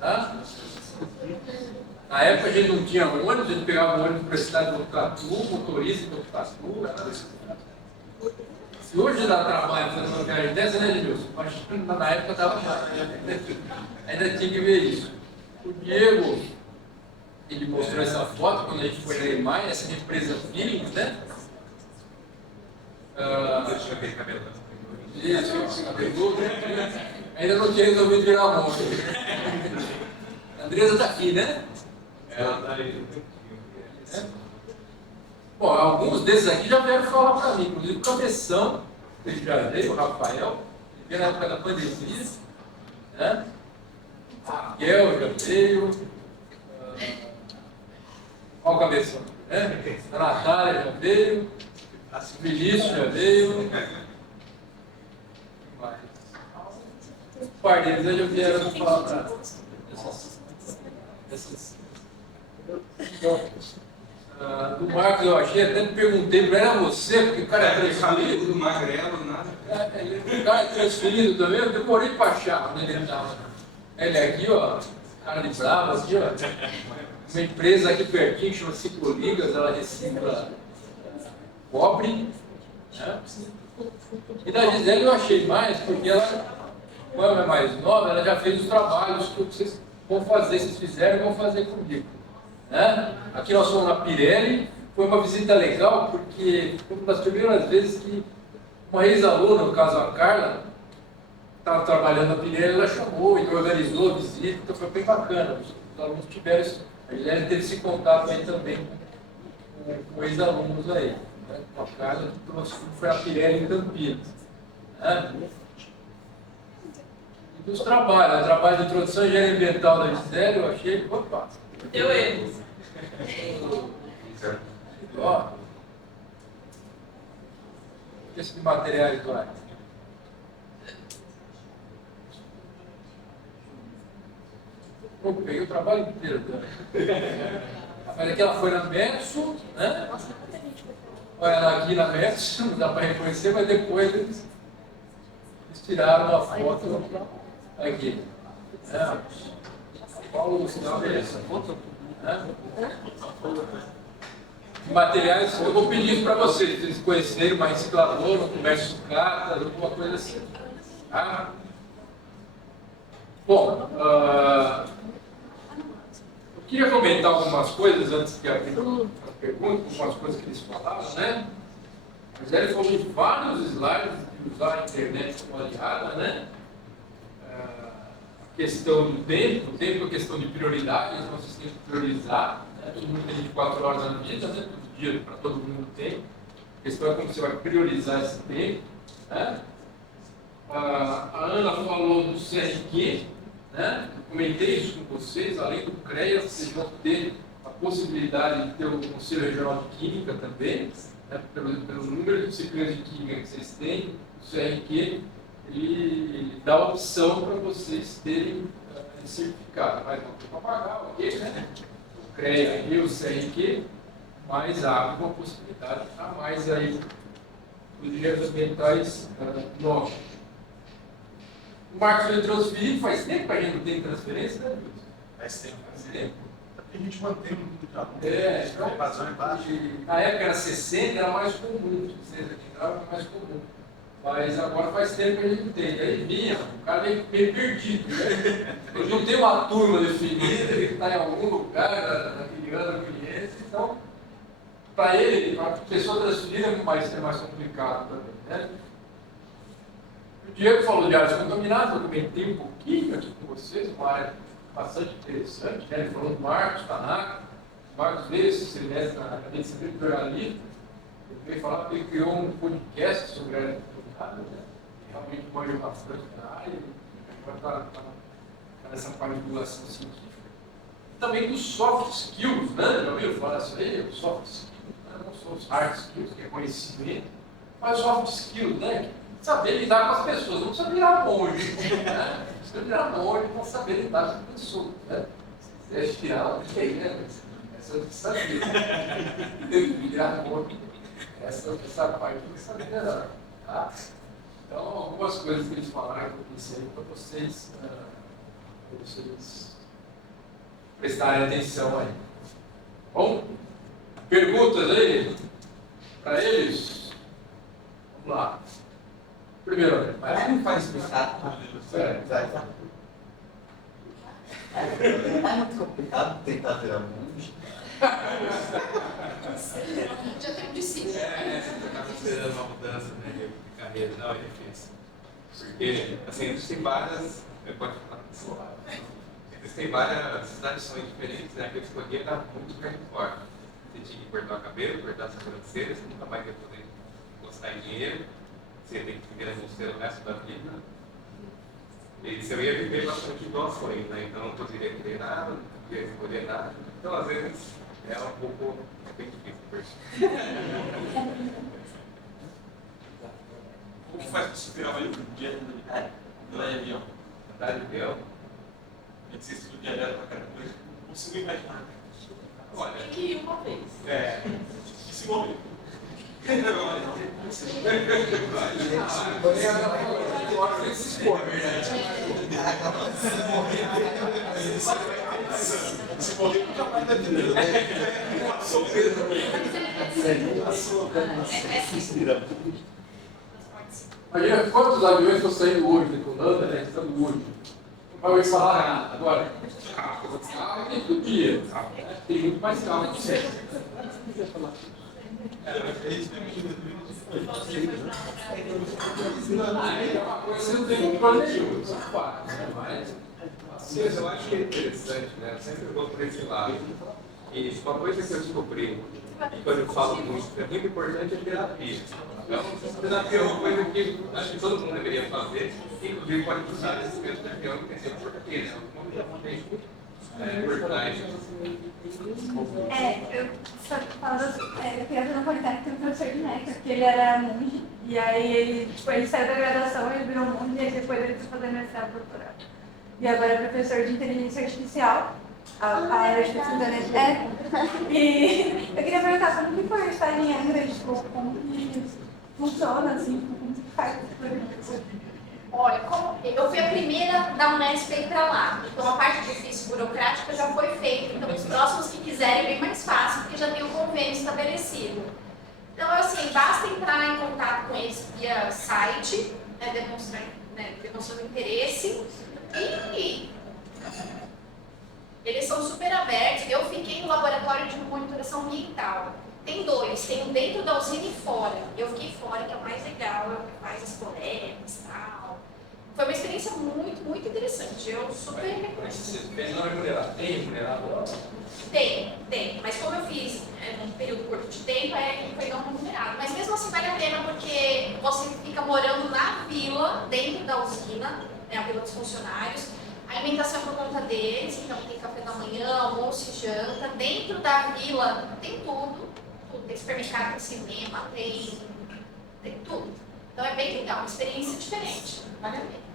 Tá? Na época a gente não tinha ônibus, a gente pegava o ônibus para a cidade do Botucatu, motorista do Botucatu. Se hoje dá trabalho fazer uma viagem dessa, né, Edilson? Mas na época estava ainda tinha que ver isso. O Diego, ele mostrou essa foto quando a gente foi na EMAI, essa empresa Feelings, né? Isso, cabeludo. Ainda não tinha resolvido virar a moto. A Andresa está aqui, né? Ela está aí. Bom, alguns desses aqui já vieram falar para mim, inclusive o Cabeção, ele já veio, o Rafael, ele veio na época da pandemia, né? A Raquel já veio, olha o Cabeção, né? A Natália já veio, a Vinícius já veio, o par deles já vieram falar para essas. Do Marcos eu achei, até me perguntei para ele, era você, porque o cara é transferido. Do magrelo, nada. O cara é transferido também, eu demorei para achar quando ele estava. Ele aqui, ó, cara de bravo, aqui, ó. Uma empresa aqui pertinho, chama Cicloligas, ela recicla cobre. Né? E da Gisele eu achei mais, porque ela, como ela é mais nova, ela já fez os trabalhos que vocês vão fazer, vocês fizeram e vão fazer comigo. Né? Aqui nós fomos na Pirelli, foi uma visita legal, porque foi uma das primeiras vezes que uma ex-aluna, no caso a Carla, estava trabalhando na Pirelli, ela chamou e organizou a visita, então foi bem bacana. Os alunos tiveram isso, a Gisele teve esse contato aí também com ex-alunos aí. Né? Com a Carla, foi a Pirelli em Campinas. Né? E dos trabalhos, o trabalho de introdução à engenharia ambiental da Gisele, eu achei, opa! Deu eles. Ó, esse de materiais do ar. Eu peguei o trabalho inteiro dela. Mas aqui ela foi na Metsu, né? Olha ela aqui na Metsu, não dá para reconhecer, mas depois eles tiraram uma foto aqui. Paulo Gustavo, materiais, eu vou pedir isso para vocês, vocês conhecerem uma recicladora, um comércio sucata, alguma coisa assim. Tá? Bom, eu queria comentar algumas coisas antes que abrir a pergunta, algumas coisas que eles falaram, né? Mas ele falou em vários slides de usar a internet como aliada, né? Questão do tempo é questão de prioridade, então vocês têm que priorizar, né? Todo mundo tem 24 horas na vida, né? Todo dia, para todo mundo tem. A questão é como você vai priorizar esse tempo. Né? A Ana falou do CRQ, né? Eu comentei isso com vocês, além do CREA, vocês vão ter a possibilidade de ter o Conselho Regional de Química também, né? pelo número de disciplinas de Química que vocês têm, o CRQ, ele dá a opção para vocês terem esse certificado. Mas não tem para pagar, ok, né? CREA e o CRQ, mais abre uma possibilidade a mais aí os engenheiros ambientais novos. O marco foi transferido, faz tempo que a gente não tem transferência, né, Wilson? Faz tempo. Faz tempo. A gente mantém muito trabalho. Então, Evasão é baixa. na época era 60, era mais comum, 60 que entrava era mais comum. Mas agora faz tempo que a gente não tem. Aí vinha, o cara meio perdido, né? Ele não tem uma turma definida, ele está em algum lugar naquele ano cliente, então, para ele, para a pessoa transferida é mais complicado também, né? O Diego falou de áreas contaminadas, eu comentei um pouquinho aqui com vocês, uma área bastante interessante, né? Ele falou do Marcos Tanaka, o Marcos veio esse semestre na Academia de Ciência do Jornalismo, ele veio falar que ele criou um podcast sobre a área contaminada, né? Realmente manja bastante na área, ele agora está nessa parte de divulgação científica. E também dos soft skills, né? Já ouviram falar isso aí? Os soft skills, né? Não são os hard skills, que é conhecimento, mas soft skills, né? Saber lidar com as pessoas, não precisa virar monge, né? Não precisa virar monge para saber lidar com as pessoas, né? Se quiser tirar, ok, né? Essa eu sabia. Tem que virar monge. Essa parte eu não sabia, não. Tá? Então, algumas coisas que eles falaram que eu pensei para vocês, prestarem atenção aí. Bom, perguntas aí para eles? Vamos lá. Primeiro, Mas como faz espetáculo? É muito complicado tentar virar monge. Já tem um discípulo. Você estava esperando uma mudança, né, de carreira. Não, é difícil. Porque, assim, existem várias... Pode falar. Existem várias tradições diferentes, né, que eu escolhi dar muito carne forte. Você tinha que cortar o cabelo, cortar a sobrancelha, você nunca mais ia poder gostar em dinheiro. Você tem que viver monsteiro o resto da vida. E você ia viver bastante doações, né? Então não poderia querer nada, não poderia escolher nada. Então, às vezes, é um pouco bem difícil. Como faz para superar o dia do avião? Andar de avião? Você estuda direto para caramba, não consigo imaginar. Olha, Tem que ir uma vez. E se morrer? Se morrer, nunca mais da vida. Passou mesmo. Imagina quantos aviões estão saindo hoje, decolando, né? Estamos hoje. Não vai falar nada agora. Carro tem todo dia. Tem muito mais carro que sempre. É uma coisa que você não tem controle nenhum, isso é fato, né? Mas eu acho que é interessante, né? Eu sempre vou por esse lado. E uma coisa que eu descobri, e quando eu falo muito, é muito importante a terapia. Então, terapia é uma coisa que acho que todo mundo deveria fazer, inclusive pode usar esse mesmo terapia e entender o porquê, né? É importante. Eu queria fazer um comentário que tem um professor de médica, porque ele era monge, e aí ele saiu da graduação, ele virou monge, e aí depois ele foi fazer mestrado e doutorado. E agora é professor de inteligência artificial, a área de pesquisa dele E eu queria perguntar como que foi estar em Angra, tipo, como que funciona, assim, como que faz essa Olha, eu fui a primeira da Unesp a ir para lá, então a parte difícil burocrática já foi feita, então os próximos que quiserem é bem mais fácil, porque já tem um convênio estabelecido. Então, assim, basta entrar em contato com eles via site, demonstrando interesse, e eles são super abertos. Eu fiquei no laboratório de monitoração ambiental. Tem dois, tem um dentro da usina e fora. Eu fiquei fora, que é o mais legal, é o que faz as coletas e tal. Foi uma experiência muito, muito interessante. Eu super recomendo. Tem remunerado? Tem. Mas como eu fiz num período curto de tempo, foi não remunerado. Mas mesmo assim vale a pena porque você fica morando na vila, dentro da usina, a vila dos funcionários. A alimentação é por conta deles, então tem café da manhã, almoço e janta. Dentro da vila tem tudo. Tem supermercado, tem cinema, tem tudo. Então é bem legal, uma experiência diferente. Vale a pena.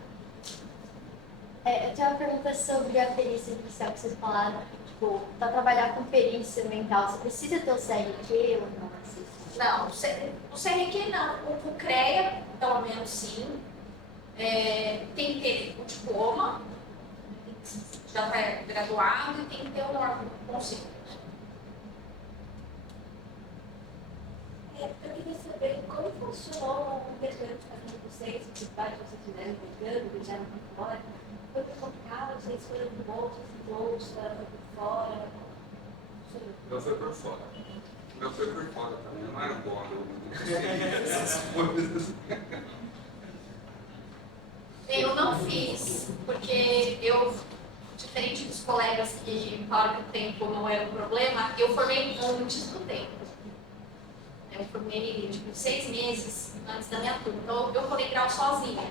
Eu tenho uma pergunta sobre a perícia inicial que vocês falaram. Tipo, para trabalhar com perícia mental, você precisa ter o CRQ ou não? Não, o CRQ não. O CREA, pelo menos sim. Tem que ter o diploma, já está graduado, e tem que ter o conselho. Eu queria saber como funcionou o intercâmbio de casamento de vocês, que vários de vocês fizeram intercâmbio, já não fora. Foi por complicado, vocês foram por bolsa, foi por fora? Não foi por fora. Não foi por fora também, não era bom, eu não essas coisas. Eu não fiz, porque eu, diferente dos colegas que falaram que o tempo não era um problema, eu formei antes do tempo. Eu formei, 6 meses antes da minha turma. Então, eu formei grau sozinha.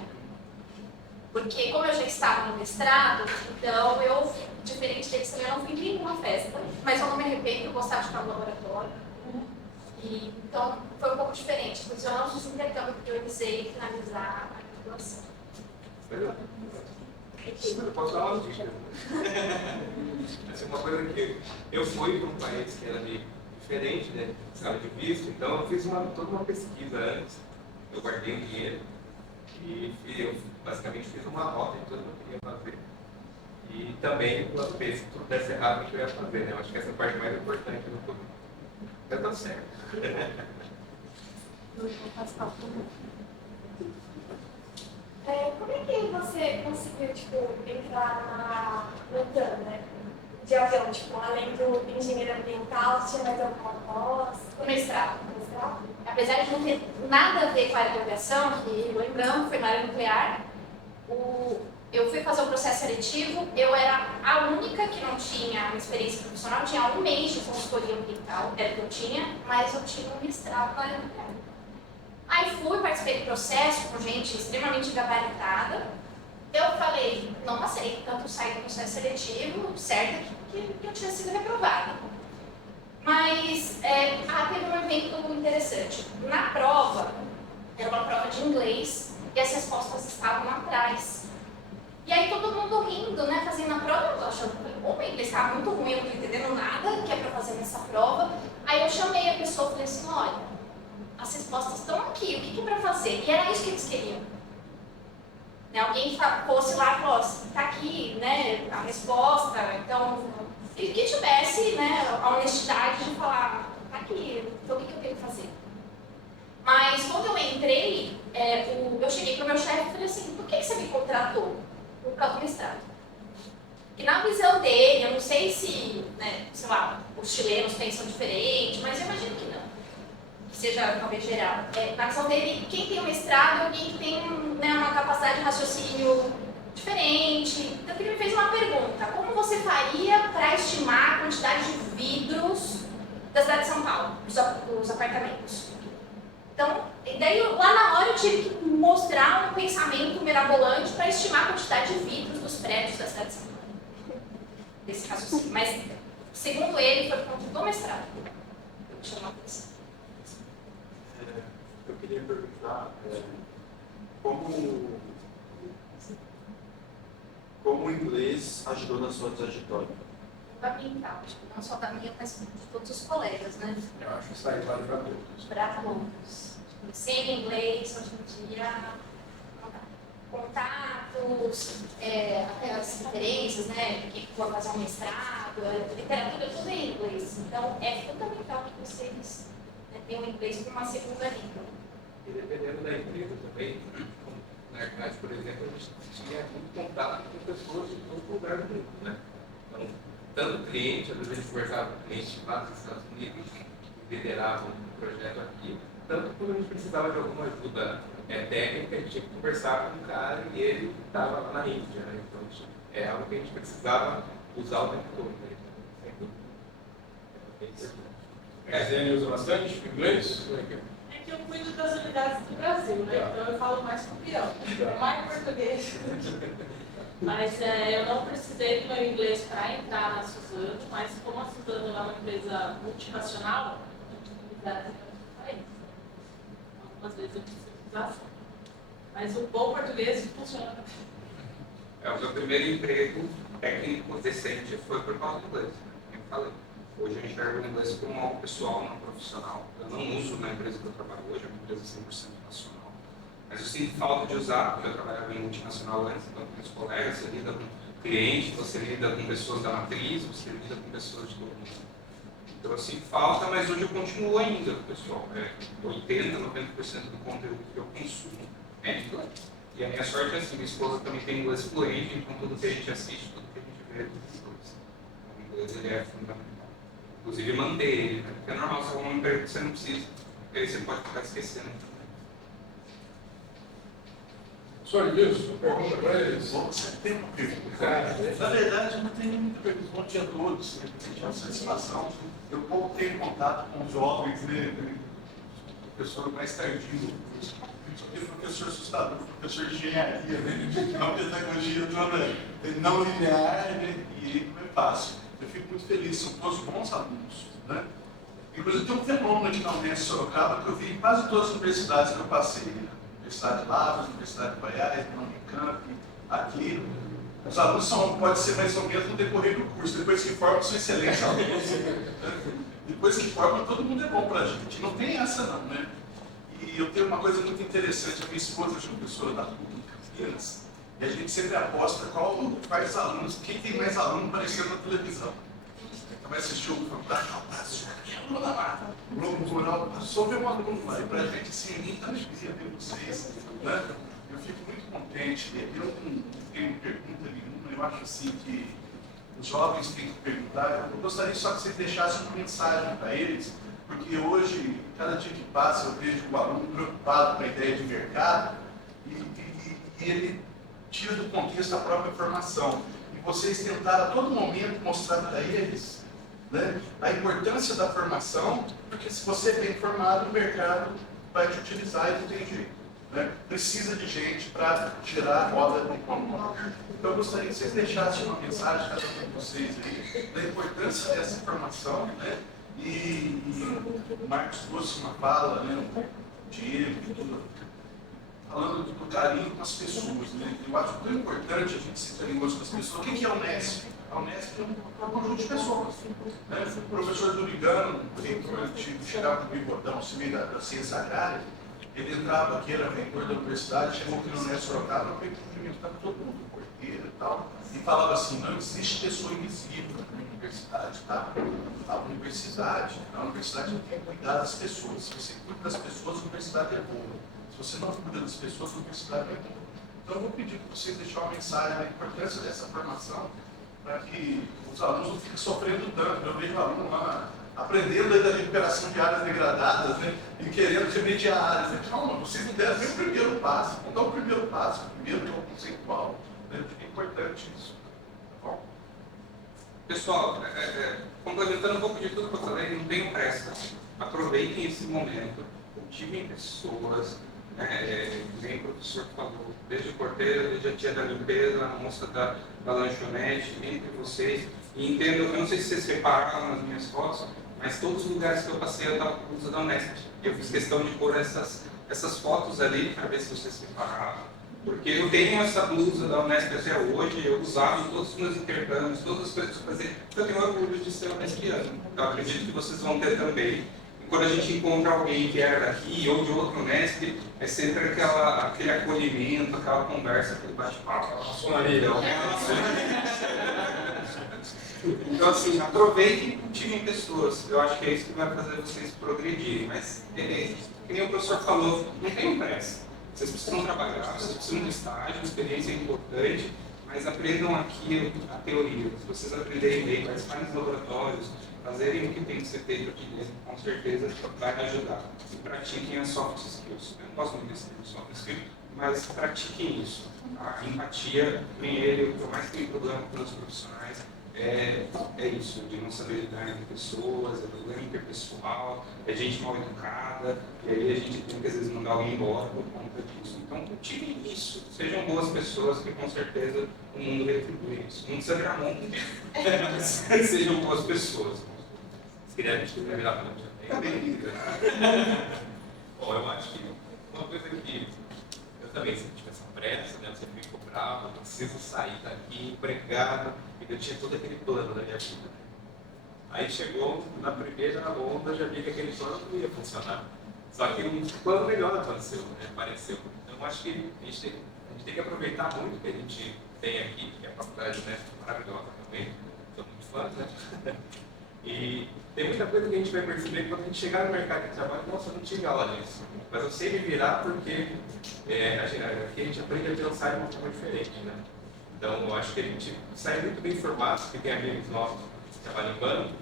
Porque, como eu já estava no mestrado, então eu, diferente deles, também não fui em nenhuma festa. Mas eu não me arrependo, eu gostava de ficar no laboratório. E, então, foi um pouco diferente. Por isso, eu não fiz intercâmbio, porque eu visei finalizar a graduação. Eu posso dar uma dica. Essa é uma coisa que eu fui para um país que era meio diferente, né? Precisava de visto, então eu fiz toda uma pesquisa antes. Eu guardei o dinheiro e eu basicamente fiz uma rota de tudo que eu queria fazer. E também plantei, se tudo desse errado, o que eu ia fazer, né? Eu acho que essa é a parte mais importante do tudo. Já tá certo. Como é que você conseguiu, tipo, entrar na UTAN, né? De avião, tipo, além do engenheiro ambiental, tinha mais alguma pós? O mestrado. Apesar de não ter nada a ver com a área de aviação, que, lembrando, foi na área nuclear, eu fui fazer o processo seletivo, eu era a única que não tinha uma experiência profissional, tinha 1 mês de consultoria ambiental, era o que eu tinha, mas eu tinha um mestrado na área nuclear. Aí fui, participei do processo com gente extremamente gabaritada. Eu falei, não passei, tanto saí do processo seletivo, certo que eu tinha sido reprovada. Mas teve um evento interessante. Na prova, era uma prova de inglês, e as respostas estavam atrás. E aí todo mundo rindo, né, fazendo a prova, eu achando que o inglês estava muito ruim, eu não estou entendendo nada que é para fazer nessa prova. Aí eu chamei a pessoa e falei assim, olha, as respostas estão aqui, o que é para fazer? E era isso que eles queriam. Né, alguém fosse lá e falasse, está aqui, né, a resposta, então, e que tivesse, né, a honestidade de falar, está aqui, então o que eu tenho que fazer? Mas quando eu entrei, eu cheguei para o meu chefe e falei assim, por que você me contratou? Por causa do mestrado. E na visão dele, eu não sei se, né, sei lá, os chilenos pensam diferente, mas eu imagino que não. Que seja talvez geral. Na visão dele, quem tem um mestrado é alguém que tem, né, uma capacidade de raciocínio diferente. Então ele me fez uma pergunta, como você faria para estimar a quantidade de vidros da cidade de São Paulo, dos apartamentos? Então, daí lá na hora eu tive que mostrar um pensamento mirabolante para estimar a quantidade de vidros dos prédios da cidade de São Paulo. Nesse caso sim, mas segundo ele foi por conta do mestrado. Eu chamo a atenção. Eu queria perguntar como o inglês ajudou na sua trajetória? Fundamental, não só da minha, mas de todos os colegas, né? Eu acho que isso aí vale para todos. Para todos. Sem inglês, hoje em dia, não dá. Contatos, aquelas referências, né? Quem for fazer um mestrado, literatura, tudo em inglês. Então, é fundamental que vocês, né, tenham inglês como uma segunda língua. E dependendo da empresa também, na verdade, por exemplo, a gente tinha muito contato com pessoas de todo lugar do mundo, né? Então, tanto cliente, às vezes a gente conversava com cliente lá dos Estados Unidos, que lideravam um projeto aqui, tanto quando a gente precisava de alguma ajuda técnica, a gente tinha que conversar com um cara e ele estava lá na Índia, né? Então, é algo que a gente precisava usar o tempo todo, né? Você usa bastante inglês? É que eu cuido das unidades do Brasil, né? Então eu falo mais com o Pião. É mais português. Mas eu não precisei do meu inglês para entrar na Suzano, mas como a Suzano é uma empresa multinacional, eu tenho unidades em outros países. Algumas vezes eu preciso usar assim. Mas o bom português funciona. O meu primeiro emprego técnico decente foi por causa do inglês, como eu falei. Hoje eu enxergo o inglês como algo pessoal, não profissional. Eu não uso na empresa que eu trabalho hoje, é uma empresa 100% nacional. Mas eu sinto falta de usar, porque eu trabalhava em multinacional antes, então com meus colegas, você lida com clientes, você lida com pessoas da matriz, você lida com pessoas de todo mundo. Então eu sinto falta, mas hoje eu continuo ainda, pessoal. 80, 90% do conteúdo que eu consumo é em inglês. E a minha sorte é assim, minha esposa também tem inglês fluente, então tudo que a gente assiste, tudo que a gente vê é inglês. O inglês ele é fundamental. Inclusive manter ele, né? Porque é normal, se algum emprego que você não precisa, porque aí você pode ficar esquecendo. Senhor Edilson, pergunta para eles. Você tem uma pergunta? Na verdade, eu não tenho muita pergunta. Bom dia a todos. Eu tenho uma satisfação. Eu pouco tenho contato com os jovens, né? Professor mais tardio. Eu professor assustador, professor de engenharia, né? É uma pedagogia toda não linear, né? E não é fácil. Eu fico muito feliz, são todos bons alunos, né? Inclusive tem um fenômeno aqui na Unesp Sorocaba que eu vi em quase todas as universidades que eu passei, né? Universidade de Lavras, Universidade de Goiás, na Unicamp, aqui. Os alunos pode ser mais ou menos no decorrer do curso, depois que formam são excelentes alunos. Depois que formam, todo mundo é bom pra gente. Não tem essa não, né? E eu tenho uma coisa muito interessante, a minha esposa é professora da PUC em Campinas, e a gente sempre aposta quais alunos, quem tem mais aluno aparecendo na televisão. Então vai assistir o Fantástico, o Globo Rural, passou ver um aluno lá, e pra gente assim, muita alegria ver vocês, né? Eu fico muito contente, eu não tenho pergunta nenhuma, eu acho assim que os jovens têm que perguntar, eu gostaria só que vocês deixassem uma mensagem para eles, porque hoje, cada dia que passa, eu vejo o aluno preocupado com a ideia de mercado e ele tira do contexto a própria formação. E vocês tentaram a todo momento mostrar para eles, né, a importância da formação, porque se você é bem formado, o mercado vai te utilizar e não tem jeito. Né? Precisa de gente para gerar a roda econômica. Então eu gostaria que vocês deixassem uma mensagem cada um de vocês aí, da importância dessa formação, né? E o Marcos trouxe uma fala, né, Diego e tudo, falando do carinho com as pessoas, né? Eu acho tão importante a gente ser carinhoso com as pessoas. O que é a Unesp? A Unesp é um conjunto de pessoas. Né? O professor Durigano, antigo, chegava no Bigodão, se veio da ciência agrária, ele entrava aqui, era reitor da universidade, chegou aqui no Unesp Sorocaba, veio cumprimentar todo mundo, porteiro e tal, e falava assim, não existe pessoa invisível na universidade, tá? A universidade tem que cuidar das pessoas. Se você cuida das pessoas, a universidade é boa. Se você não cuida das pessoas, a universidade é boa. Então eu vou pedir para vocês deixarem uma mensagem da importância dessa formação, para que os alunos não fiquem sofrendo tanto. Eu vejo aluno lá aprendendo aí da recuperação de áreas degradadas, né? E querendo remediar áreas. Né? Calma, vocês não deram nem o primeiro passo. Vamos dar o primeiro passo, o primeiro que é o conceitual. Né? É importante isso. Tá bom? Pessoal, complementando um pouco de tudo que eu falei, não tenham pressa. Aproveitem esse momento, cultivem pessoas, nem o professor que falou, desde o porteiro, desde a tia da limpeza, a moça da lanchonete, entre vocês. E entendo, eu não sei se vocês repararam nas minhas fotos, mas todos os lugares que eu passei eu estava com a blusa da Unesp. Eu fiz questão de pôr essas fotos ali para ver se vocês repararam. Porque eu tenho essa blusa da Unesp até hoje, eu usava em todos os meus intercâmbios, todas as coisas que eu fazia, eu tenho orgulho de ser unespiano. Eu acredito que vocês vão ter também. E quando a gente encontra alguém que era daqui ou de outro Unesp, é sempre aquele acolhimento, aquela conversa, aquele bate-papo, aquela maçonaria. Então, assim, aproveitem e cultivem pessoas. Eu acho que é isso que vai fazer vocês progredirem. Mas, que nem o professor falou, não tenham pressa. Vocês precisam trabalhar, vocês precisam de estágio, experiência é importante, mas aprendam aqui a teoria. Se vocês aprenderem bem, participarem dos laboratórios, fazerem o que tem que ser feito aqui dentro, com certeza vai ajudar. E pratiquem as soft skills. Eu não posso me descrever no soft skills, mas pratiquem isso. A empatia, nem ele, o que eu mais tenho problema com os profissionais, é isso, de não saber lidar entre pessoas, é problema interpessoal, é gente mal educada, e aí a gente tem que às vezes mandar alguém embora por conta disso. Então cultivem isso, sejam boas pessoas que com certeza o mundo retribui isso. Não precisa virar mundo, mas sejam boas pessoas. Você queria virar para também? Bom, eu acho que uma coisa que eu também sempre tive essa pressa, né? Eu sempre me bravo, eu preciso sair daqui, empregado, e eu tinha todo aquele plano na minha vida. Aí chegou na primeira onda, já vi que aquele plano não ia funcionar. Só que um plano melhor apareceu. Então acho que a gente tem que aproveitar muito o que a gente tem aqui, que é a faculdade, né, maravilhosa também, sou muito fã, né? E tem muita coisa que a gente vai perceber que quando a gente chegar no mercado de trabalho, nossa, eu não tive aula disso. Mas eu sei me virar porque aqui a gente aprende a pensar de uma forma diferente, né? Então eu acho que a gente sai muito bem informado, porque tem amigos nossos que trabalham em banco,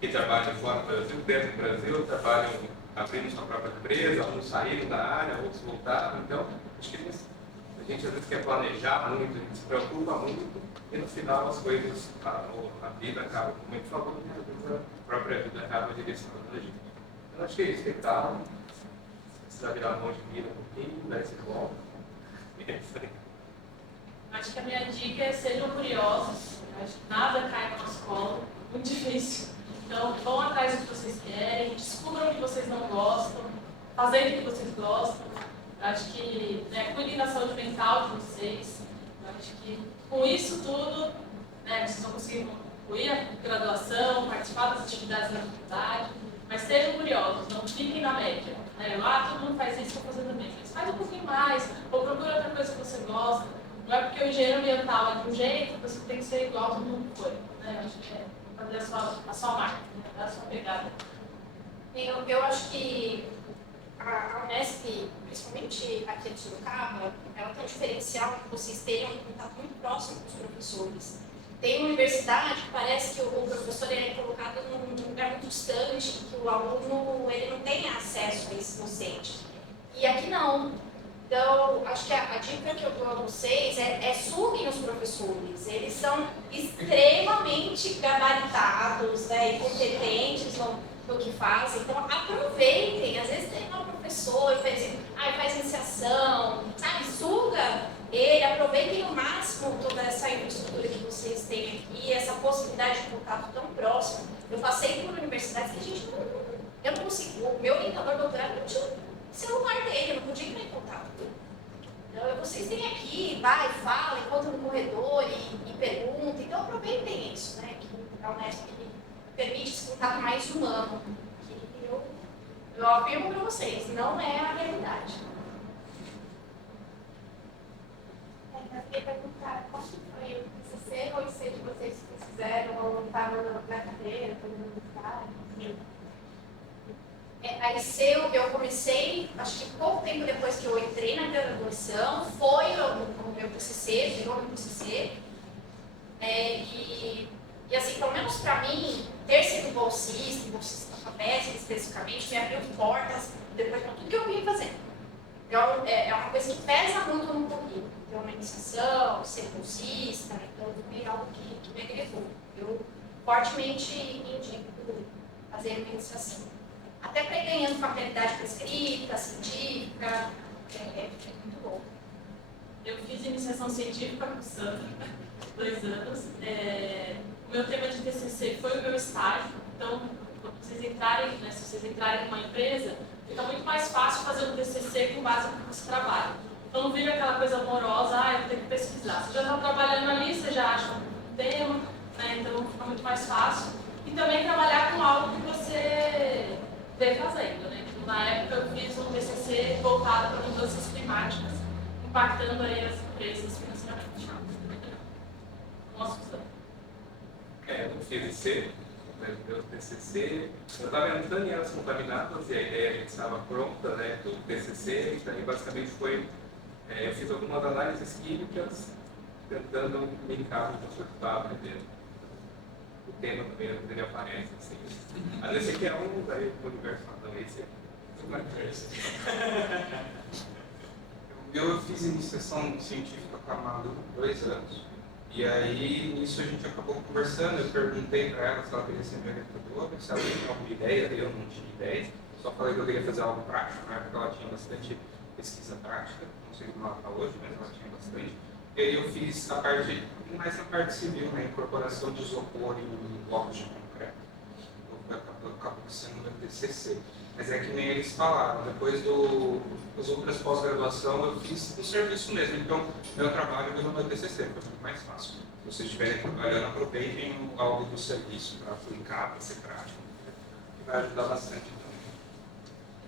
que trabalham fora do Brasil, dentro do Brasil, trabalham abrindo sua própria empresa, uns saíram da área, outros voltaram. Então, acho que a gente às vezes quer planejar muito, a gente se preocupa muito, e no final as coisas, a vida acaba, como a gente falou, né? Às vezes a própria vida acaba direcionando a gente. Então, acho que é isso, tem calma, se precisar virar a mão de mira um pouquinho, dar esse volta. É isso aí. Acho que a minha dica é sejam curiosos. Acho que nada cai no nosso colo, muito difícil. Então, vão atrás do que vocês querem, descubram o que vocês não gostam, fazendo o que vocês gostam. Acho que cuidem da saúde mental de vocês. Acho que com isso tudo, vocês vão conseguir concluir a graduação, participar das atividades da faculdade, mas sejam curiosos, não fiquem na média. Todo mundo faz isso, vou fazer também. Mas faz um pouquinho mais, ou procura outra coisa que você gosta. Não é porque o engenheiro ambiental é de um jeito, você tem que ser igual todo mundo foi. Acho que fazer a sua marca, a sua pegada. Eu acho que a Unesp, principalmente aqui de Sorocaba, ela tem um diferencial que vocês tenham um contato muito próximo com os professores. Tem uma universidade que parece que o professor é colocado num lugar muito distante, que o aluno ele não tem acesso a esse docente. E aqui não. Então, acho que a dica que eu dou a vocês é suguem os professores. Eles são extremamente gabaritados, e competentes no que fazem. Então, aproveitem. Às vezes tem um professor e faz iniciação, sabe? Suga ele, aproveitem ao máximo toda essa infraestrutura que vocês têm aqui, essa possibilidade de contato tão próximo. Eu passei por universidades que a gente eu não consegui. O meu orientador doutorado não tinha celular dele, eu não podia entrar em contato. Então, vocês têm aqui, fala, encontra no corredor e pergunta. Então, aproveitem isso, né? Que a Unesp permite esse contato mais humano. Que eu afirmo para vocês, não é a realidade. Eu queria perguntar qual que foi o TCC ou IC de vocês que vocês fizeram ou estavam na cadeira, fazendo estágio? A IC eu comecei, acho que pouco tempo depois que eu entrei na graduação, foi o meu TCC, virou meu TCC. E assim, pelo menos para mim, ter sido bolsista da FAPESP especificamente, me abriu portas depois para tudo que eu vim fazer. Então, é uma coisa que pesa muito no currículo. Ter uma iniciação, ser bolsista, então foi algo que me agregou. Eu fortemente indico fazer uma iniciação. Até para ir ganhando familiaridade com a escrita, científica, é muito bom. Eu fiz iniciação científica com o Sandra, 2 anos. O meu tema de TCC foi o meu estágio. Então, quando vocês entrarem, se vocês entrarem numa empresa, fica muito mais fácil fazer um TCC com base no que você trabalha. Então, não vira aquela coisa amorosa, eu vou ter que pesquisar. Você já está trabalhando ali, você já acha um tema, então fica muito mais fácil. E também trabalhar com algo que você vem fazendo, Então, na época, eu fiz um TCC voltado para mudanças climáticas, impactando aí as empresas financeiramente. Nossa, Eu não fiz IC, meu TCC, eu estava entrando em áreas contaminadas e a ideia a gente estava pronta, do TCC, e daí basicamente foi, eu fiz algumas análises químicas, tentando linkar com o que eu estava aprendendo. O tema também ele aparece, assim. Mas esse aqui é um, daí o universo não, esse é o universo. Eu fiz iniciação científica com a Malu 2 anos. E aí, nisso a gente acabou conversando, eu perguntei para ela se ela queria ser minha orientadora, se ela tinha alguma ideia, eu não tinha ideia. Só falei que eu queria fazer algo prático, na época ela tinha bastante pesquisa prática, não sei como ela está hoje, mas ela tinha bastante. E aí eu fiz a parte, mais na parte civil, incorporação de isopor em blocos de concreto. acabou sendo no TCC. Mas é que nem eles falaram, depois das outras pós-graduação eu fiz no serviço mesmo, então meu trabalho virou meu TCC, foi muito mais fácil. Se vocês estiverem trabalhando, aproveitem algo do serviço para aplicar, para ser prático, que vai ajudar bastante também.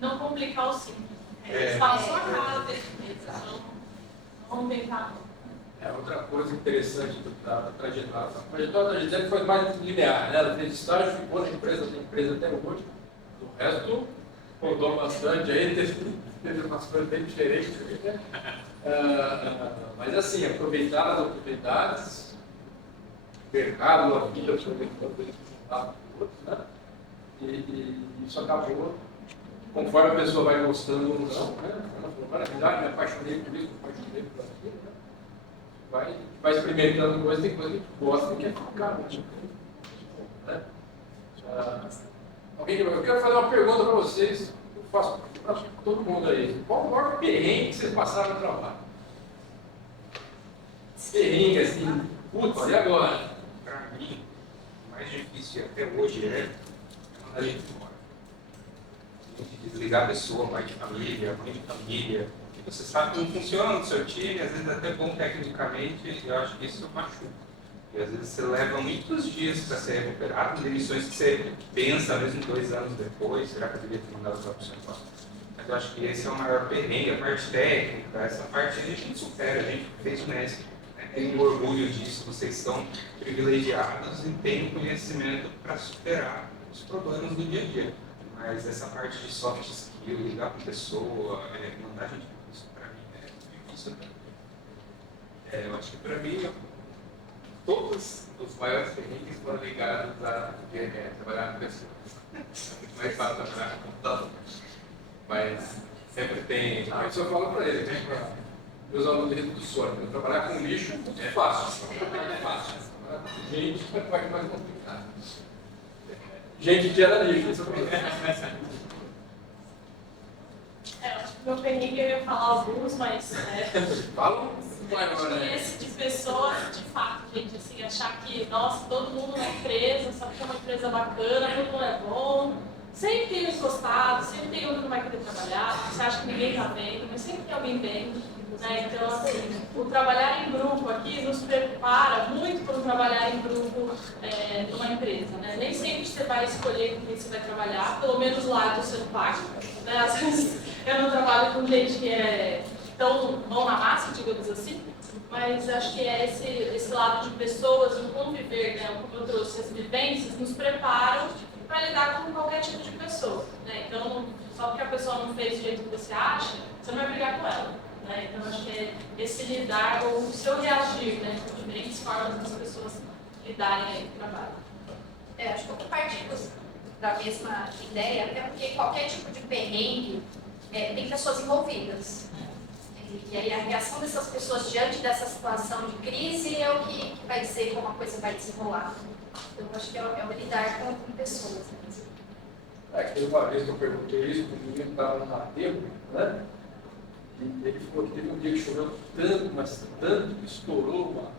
Não complicar o simples. Eles falam sua cara desse mês, então vamos tentar. Outra coisa interessante da trajetória. A trajetória da Gisele foi mais linear, né? Ela fez estágio, ficou na empresa, tem empresa até hoje. O resto rodou bastante aí, teve umas coisas bem diferentes. Né? Mas assim, aproveitar as oportunidades, o mercado, a vida, né? E isso acabou, conforme a pessoa vai gostando ou não, né? Ela falou, maravilha, me apaixonei por isso, me apaixonei por aquilo, né? Vai experimentando coisa, tem coisa que gosta e quer ficar. Né? Eu quero fazer uma pergunta para vocês, eu faço para todo mundo aí. Qual o maior perrengue que vocês passaram no trabalho? Perrengue assim, putz, e agora? Para mim, o mais difícil até hoje é mandar a gente embora. A gente desligar a pessoa, pai de família, mãe de família. E você sabe como funciona no seu time, às vezes até bom tecnicamente, e eu acho que isso machuca. E às vezes você leva muitos dias para ser recuperado, demissões que você pensa, mesmo 2 anos depois, será que eu devia ter mandado para você embora? Mas eu acho que esse é o maior perrengue, a parte técnica, essa parte a gente supera, a gente fez o NESC. Tenho orgulho disso, vocês são privilegiados e têm conhecimento para superar os problemas do dia a dia. Mas essa parte de soft skill, ligar para a pessoa, mandar a gente, isso para mim é difícil. Eu acho que para mim, todos os maiores perrengues foram ligados a trabalhar com pessoas. É muito mais fácil trabalhar com computador. Mas sempre tem. Isso eu falo para eles, né? Meus alunos dentro do sonho. Trabalhar com lixo é fácil. É fácil. Trabalhar com gente é a parte mais complicada. Gente gera lixo, isso Acho que meu perrengue eu ia falar alguns, mas. Fala um maior, né? Esse de pessoas, de fato, gente, assim, achar que, nossa, todo mundo na empresa, sabe que é uma empresa bacana, todo mundo é bom. Sempre tem os gostados, sempre tem um que não vai querer trabalhar, você acha que ninguém está vendo, mas sempre tem alguém vendo. Né? Então, assim, o trabalhar em grupo aqui nos prepara muito para o trabalhar em grupo numa empresa. Né? Nem sempre você vai escolher com quem você vai trabalhar, pelo menos lá do seu pai. Né? Às vezes eu não trabalho com gente que é tão mão na massa, digamos assim, mas acho que é esse lado de pessoas, o conviver, né? Como eu trouxe, as vivências, nos preparam para lidar com qualquer tipo de pessoa. Né? Então, só porque a pessoa não fez do jeito que você acha, você não vai brigar com ela. Né? Então, acho que é esse lidar ou o seu reagir, né? Com diferentes formas das pessoas lidarem aí com o trabalho. Acho que eu compartilho da mesma ideia, até porque qualquer tipo de perrengue tem pessoas envolvidas. E aí a reação dessas pessoas diante dessa situação de crise é o que vai dizer como a coisa vai desenrolar. Então, eu acho que é o lidar com pessoas. Teve uma vez que eu perguntei isso, o menino estava no aterro, né? E ele falou que teve um dia que choveu tanto, mas tanto, que estourou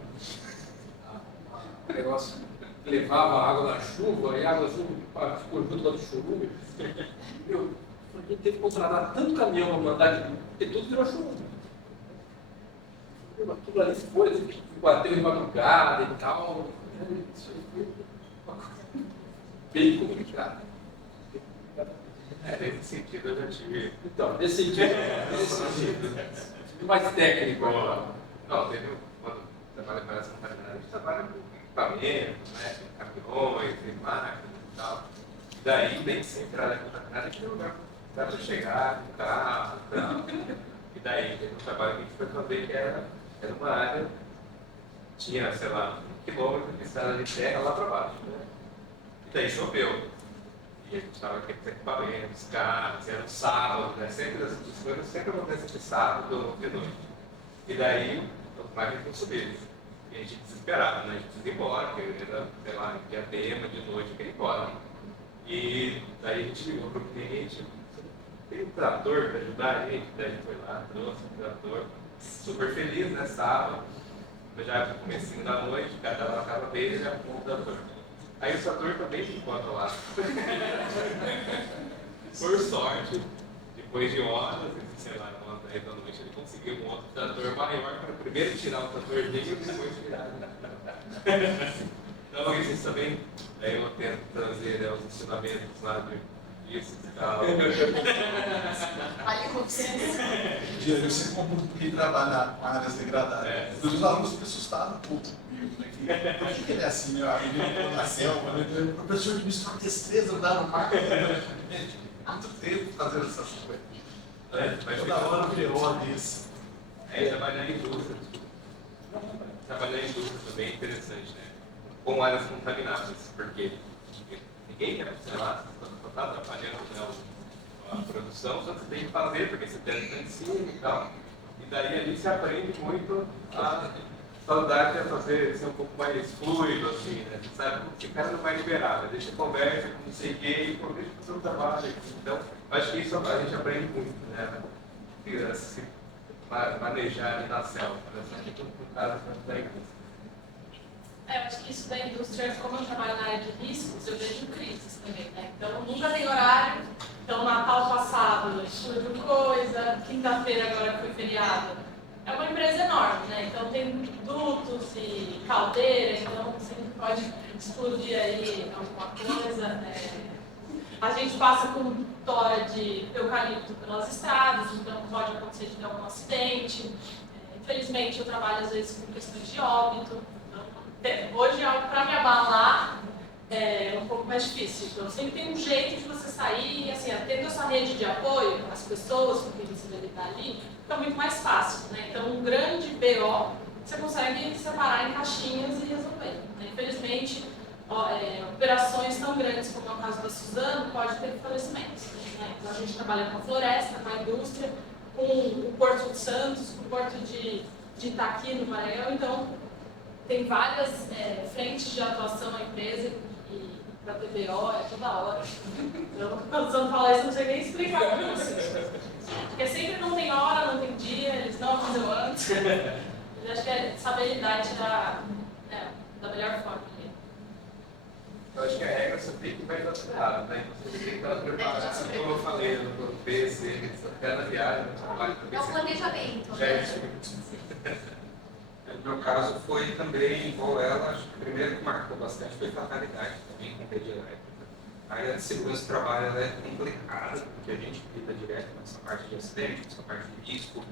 um negócio que levava a água da chuva, e a água da chuva ficou junto lá do chorume. Meu, ele teve que contratar tanto caminhão para mandar, porque tudo virou chuva. Aquilo ali foi, bateu de madrugada e tal. Isso aí foi uma coisa bem complicada. Nesse sentido eu já tive. Então, nesse sentido, mais técnico. Não, teve quando trabalha com essa a gente trabalha com equipamento, né? Caminhões, máquinas e tal. E daí, nem sempre ela é contaminada, tem lugar para chegar, no carro e tal. E daí, teve um trabalho que a gente foi fazer que era uma área, tinha, sei lá, 1 quilômetro de estrada de terra lá para baixo. Né? E daí choveu. E a gente estava aqui com equipamentos, carros, era um sábado, né? Sempre as coisas sempre acontecem de sábado de noite. E daí, os máquinas não subiram. E a gente desesperado, né? A gente precisa ir embora, porque era, sei lá, em diadema, de noite, eu queria ir embora. E daí a gente ligou para o cliente, tem um trator para ajudar a gente? Daí a gente foi lá, trouxe um trator, super feliz, né? Sábado, já no comecinho da noite, cada um na casa dele, já arrumou o trator. Aí o trator também ficou lá. Por sorte, depois de horas, sei lá, 10 da noite, ele conseguiu um outro trator maior para primeiro tirar o trator dele e depois tirar. Então, isso também, aí eu tento trazer os ensinamentos lá disso e tal. Olha com vocês. Eu sempre comprei trabalhar com áreas degradadas. Os alunos ficam assustados um pouco comigo, né? Por que ele é assim, meu amigo na selva, né? O professor de mistura destreza andar no mar. Muito tempo fazendo essas coisas. Mas Toda hora virou desse. Trabalhar em indústria. Trabalhar em indústria também é interessante, né? Com áreas contaminadas, porque ninguém quer, sei lá, só está atrapalhando, né, a produção, só que você tem que fazer, porque você tem que estar em cima e tal. E daí ali você aprende muito a saudade a fazer ser um pouco mais fluido, assim, né? Você sabe que o cara não vai liberar, né? Deixa conversa com não sei quem e deixa fazer o trabalho. Então, acho que isso a gente aprende muito, né? Se manejar ali na selva, né? Com o cara da indústria. Eu acho que isso da indústria, como eu trabalho na área de riscos, eu vejo crises também, né? Então, nunca tem horário. Então, Natal passado, explodiu coisa, quinta-feira agora foi feriado. É uma empresa enorme, né? Então, tem dutos e caldeira, então sempre pode explodir aí alguma coisa. A gente passa com tora de eucalipto pelas estradas, então pode acontecer de ter algum acidente. Infelizmente, eu trabalho às vezes com questões de óbito. Hoje, para me abalar, é um pouco mais difícil. Então, sempre tem um jeito de você sair e, assim, tendo essa rede de apoio, as pessoas com quem você vai lidar ali, fica muito mais fácil, né? Então, um grande BO, você consegue separar em caixinhas e resolver, né? Infelizmente, operações tão grandes como é o caso da Suzano, pode ter falecimentos, né? Então, a gente trabalha com a floresta, com a indústria, com o Porto de Santos, com o Porto de Itaqui, no Maranhão, então, tem várias frentes de atuação na empresa e para TBO é toda hora. Então, quando você fala isso, eu não sei nem explicar para vocês. Porque sempre não tem hora, não tem dia, eles não avisam antes. Eu acho que é saber lidar e tirar da melhor forma. Eu acho que a regra você tem que vai dar tudo errado, né? Então você tem que estar preparado, como eu falei, no PC, até na viagem, no trabalho também. É um planejamento. No meu caso foi também, igual ela, acho que o primeiro que marcou bastante foi fatalidade também com rede elétrica. A área de segurança do trabalho ela é complicada, porque a gente lida direto nessa parte de acidente, nessa parte de risco.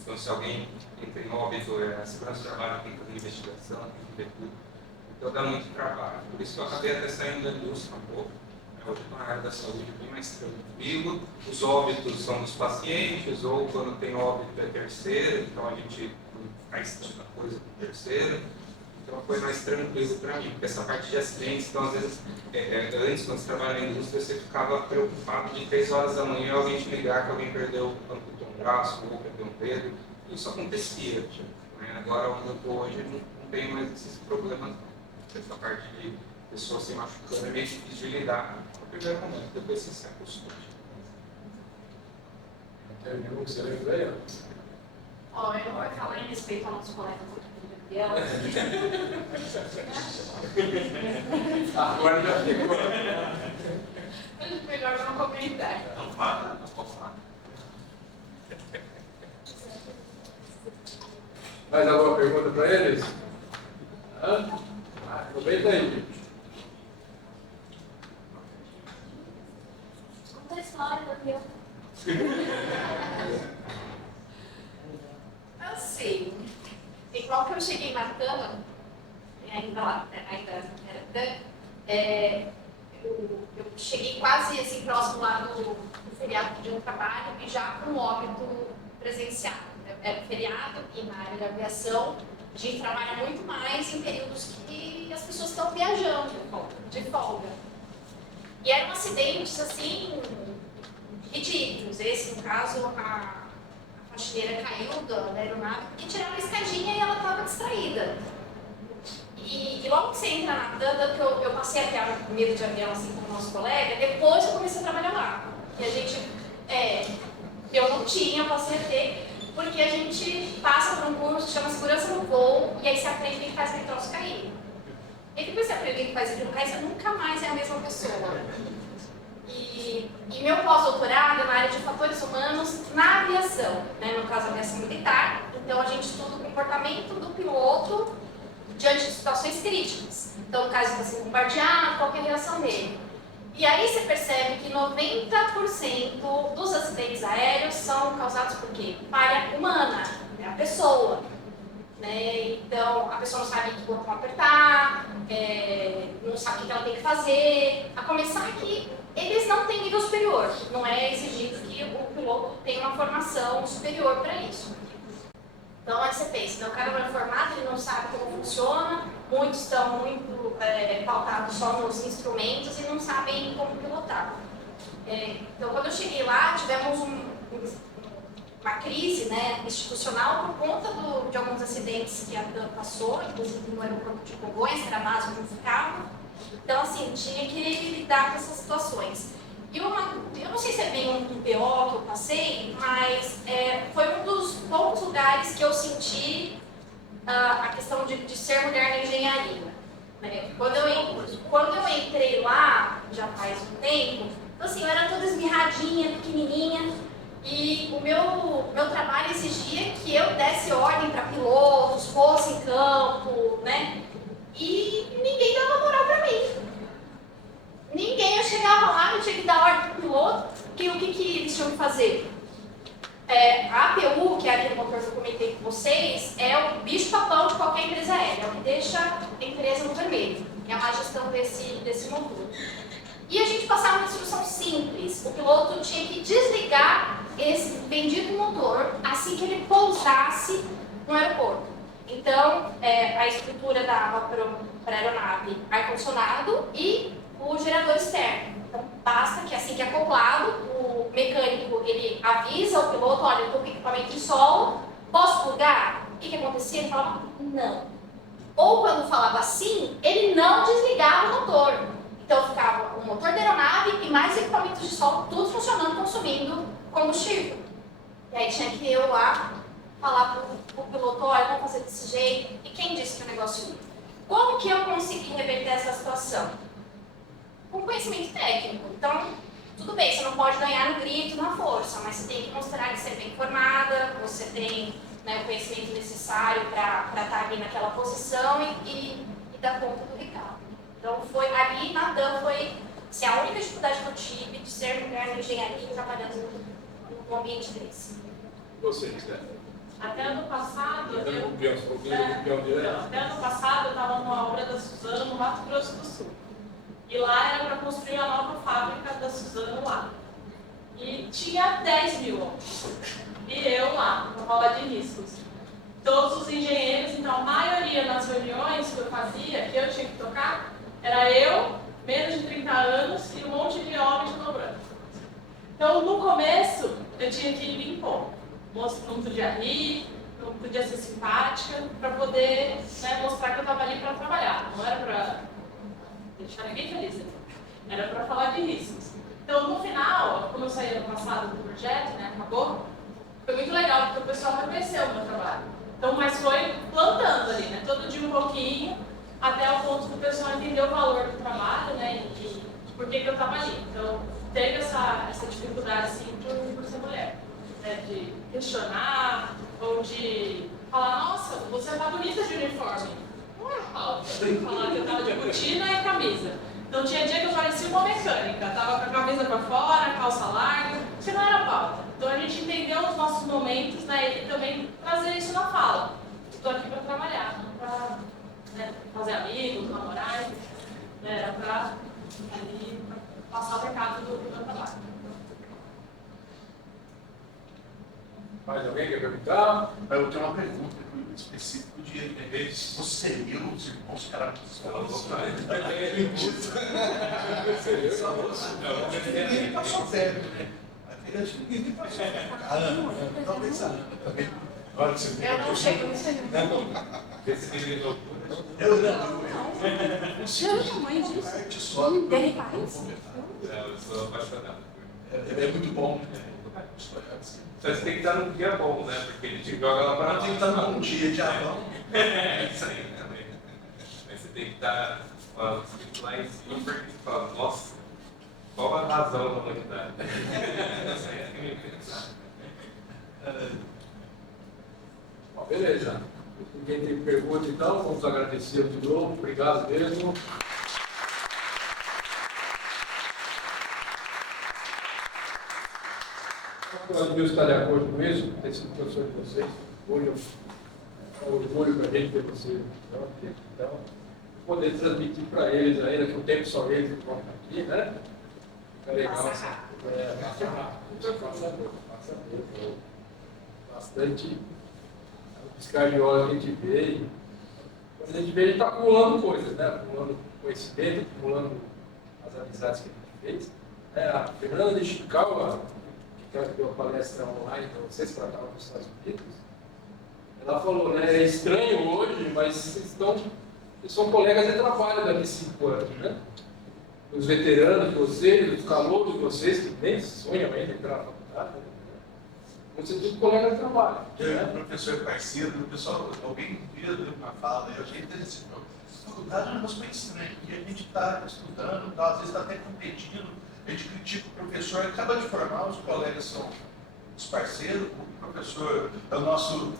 Então, se alguém entra em óbito, a segurança do trabalho tem que fazer investigação, tem que ver tudo. Então, dá muito trabalho. Por isso que eu acabei até saindo da indústria um pouco. Hoje estou na área da saúde bem mais tranquilo. Os óbitos são dos pacientes, ou quando tem óbito é terceiro, então a gente faz a coisa com terceiro. Então foi mais tranquilo para mim, porque essa parte de acidentes, então às vezes, antes quando você trabalha na indústria, você ficava preocupado de 3 horas da manhã alguém te ligar que alguém amputou um braço ou perdeu um dedo. Isso acontecia. Né? Agora, onde eu estou hoje, não tenho mais esses problemas. Essa parte de pessoas se machucando é meio difícil de lidar no primeiro momento, depois você se acostuma. Terminou o que você lembra aí? Ó, eu vou falar em respeito ao nosso colega Gabriel. Agora já ficou. Melhor não comentar. Não fala, não posso falar. Mais alguma pergunta para eles? Aproveita aí, gente. Conta a história, Gabriel. Assim, igual que eu cheguei em Maratana, ainda era TAM, eu cheguei quase assim, próximo lá do feriado de um trabalho e já com óbito presencial. Era feriado e na área da aviação a gente trabalha muito mais em períodos que as pessoas estão viajando de folga. E eram acidentes assim ridículos. Esse, no caso, a faxineira caiu da aeronave e tiraram a escadinha e ela estava distraída. E logo que você entra na TAM, que eu passei a ter medo de avião assim com o nosso colega, depois eu comecei a trabalhar lá. E a gente, eu não tinha, passei a ter, porque a gente passa por um curso que chama Segurança no Voo, e aí você aprende que faz aquele troço cair. E depois você aprender que faz aquilo, aí você nunca mais é a mesma pessoa. E meu pós-doutorado é na área de fatores humanos na aviação, né? No caso, a aviação militar. Então, a gente estuda o comportamento do piloto diante de situações críticas. Então, no caso, está sendo bombardeado, qual que é a reação dele. E aí você percebe que 90% dos acidentes aéreos são causados por quê? Falha humana, é a pessoa. Né? Então, a pessoa não sabe que botão apertar, não sabe o que ela tem que fazer. A começar que eles não têm nível superior, não é exigido que o piloto tenha uma formação superior para isso. Então, aí você pensa, então, o cara não é formado, ele não sabe como funciona, muitos estão muito pautados só nos instrumentos e não sabem como pilotar. Então, quando eu cheguei lá, tivemos uma crise, né, institucional por conta de alguns acidentes que a TAM passou, inclusive no aeroporto de Congonhas, que era a base onde eu ficava. Então, assim, tinha que lidar com essas situações. E eu não sei se é bem um PO que eu passei, mas foi um dos poucos lugares que eu senti a questão de ser mulher na engenharia. Né? Quando eu entrei lá, já faz um tempo, então, assim, eu era toda esmirradinha, pequenininha, e o meu trabalho exigia que eu desse ordem para pilotos, fosse em campo, né? E ninguém dava moral para mim. Ninguém, eu chegava lá, eu tinha que dar ordem para o piloto, o que eles tinham que fazer? A APU, que é aquele motor que eu comentei com vocês, é o bicho-papão de qualquer empresa aérea, é o que deixa a empresa no vermelho, é a má gestão desse motor. E a gente passava uma instrução simples, o piloto tinha que desligar esse bendito motor assim que ele pousasse no aeroporto. Então, a estrutura dava para a aeronave ar-condicionado e o gerador externo. Então, basta que assim que é acoplado, o mecânico ele avisa o piloto, olha, eu estou com equipamento em solo, posso plugar? O que acontecia? Ele falava, não. Ou quando falava assim, ele não desligava o motor. Então ficava o motor da aeronave e mais equipamentos de solo, tudo funcionando, consumindo combustível. E aí tinha que eu lá falar para o piloto, olha, vamos fazer desse jeito. E quem disse que o negócio ia? Como que eu consegui reverter essa situação? Com conhecimento técnico. Então, tudo bem, você não pode ganhar no grito, na força, mas você tem que mostrar que você é bem informada, você tem, né, o conhecimento necessário para estar ali naquela posição e dar conta do recado. Então, foi ali na TAM, foi assim, a única dificuldade que eu tive de ser mulher na engenharia e trabalhando num ambiente desse. Vocês, né? Até ano passado, Até ano passado eu estava numa obra da Suzano no Mato Grosso do Sul. E lá era para construir a nova fábrica da Suzano lá. E tinha 10 mil homens. E eu lá, na roda de riscos. Todos os engenheiros, então a maioria nas reuniões que eu fazia, que eu tinha que tocar, era eu, menos de 30 anos e um monte de homens de dobrando. Então no começo eu tinha que me impor. Não podia rir, não podia ser simpática, para poder, né, mostrar que eu estava ali para trabalhar. Não era para deixar ninguém feliz. Era para falar de riscos. Então, no final, como eu saí ano passado do projeto, né, acabou, foi muito legal, porque o pessoal reconheceu o meu trabalho. Então, mas foi plantando ali, né, todo dia um pouquinho, até o ponto do pessoal entender o valor do trabalho, né, e por que eu estava ali. Então, teve essa dificuldade, assim, por ser mulher, né, de questionar, ou de falar, nossa, você está bonita de uniforme. Não é falta. Falar que eu estava de botina e camisa. Então tinha dia que eu parecia uma mecânica, estava com a camisa para fora, a calça larga, que não era pauta. Então a gente entendeu os nossos momentos, né, e também trazer isso na fala. Estou aqui para trabalhar, não para, né, fazer amigos, namorar, né, era para passar o recado do meu trabalho. Mais alguém quer perguntar? Eu tenho uma pergunta específica de você seria os irmãos Karamazov? Ninguém passou perto, né? Ninguém passou perto. Talvez a Ana também. Agora você tem. Eu não chego nisso aí. Eu Chama a mãe disso. Tem paz. Eu sou apaixonado. É muito bom, né? Só você tem que estar num dia bom, né? Porque ele te joga lá para Tem que estar num bom dia, diabão. É isso aí também. Mas tem que estar escrito lá em cima, porque você fala, nossa, qual a razão da humanidade? Essa é a que me pensa. Bom, beleza. Ninguém tem pergunta, então, vamos agradecer de novo. Obrigado mesmo. O Deus está de acordo com isso, ter sido professor de vocês. É um orgulho para a gente ter vocês. Então, poder transmitir para eles ainda, que o tempo só eles que vão aqui, né? É legal. Passa rápido. Bastante piscar de olho que a gente vê. E, quando a gente vê, a gente está acumulando coisas, né? Acumulando conhecimento, acumulando as amizades que a gente fez. A Fernanda de Chicago, que ela deu uma palestra online para vocês, que ela estava nos Estados Unidos, ela falou, né? É estranho hoje, mas vocês são colegas de trabalho daqui a 5 anos, né? Os veteranos de vocês, os calouros de vocês, que nem sonham ainda entrar na faculdade, né? Você tem colega de trabalho. O professor parceiro, o pessoal, alguém viu uma fala, eu achei interessante. Faculdade é um negócio bem estranho, porque a gente está estudando, às vezes está até competindo, a gente critica o professor, acaba de formar, os colegas são os parceiros, o professor é a nossa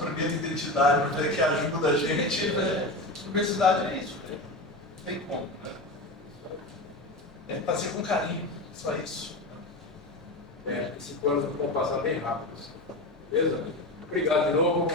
primeira identidade, que ajuda a gente, né? A universidade é isso, né? Não tem como, né? É fazer com carinho, só isso. Esse plano vão passar bem rápido. Beleza? Obrigado de novo.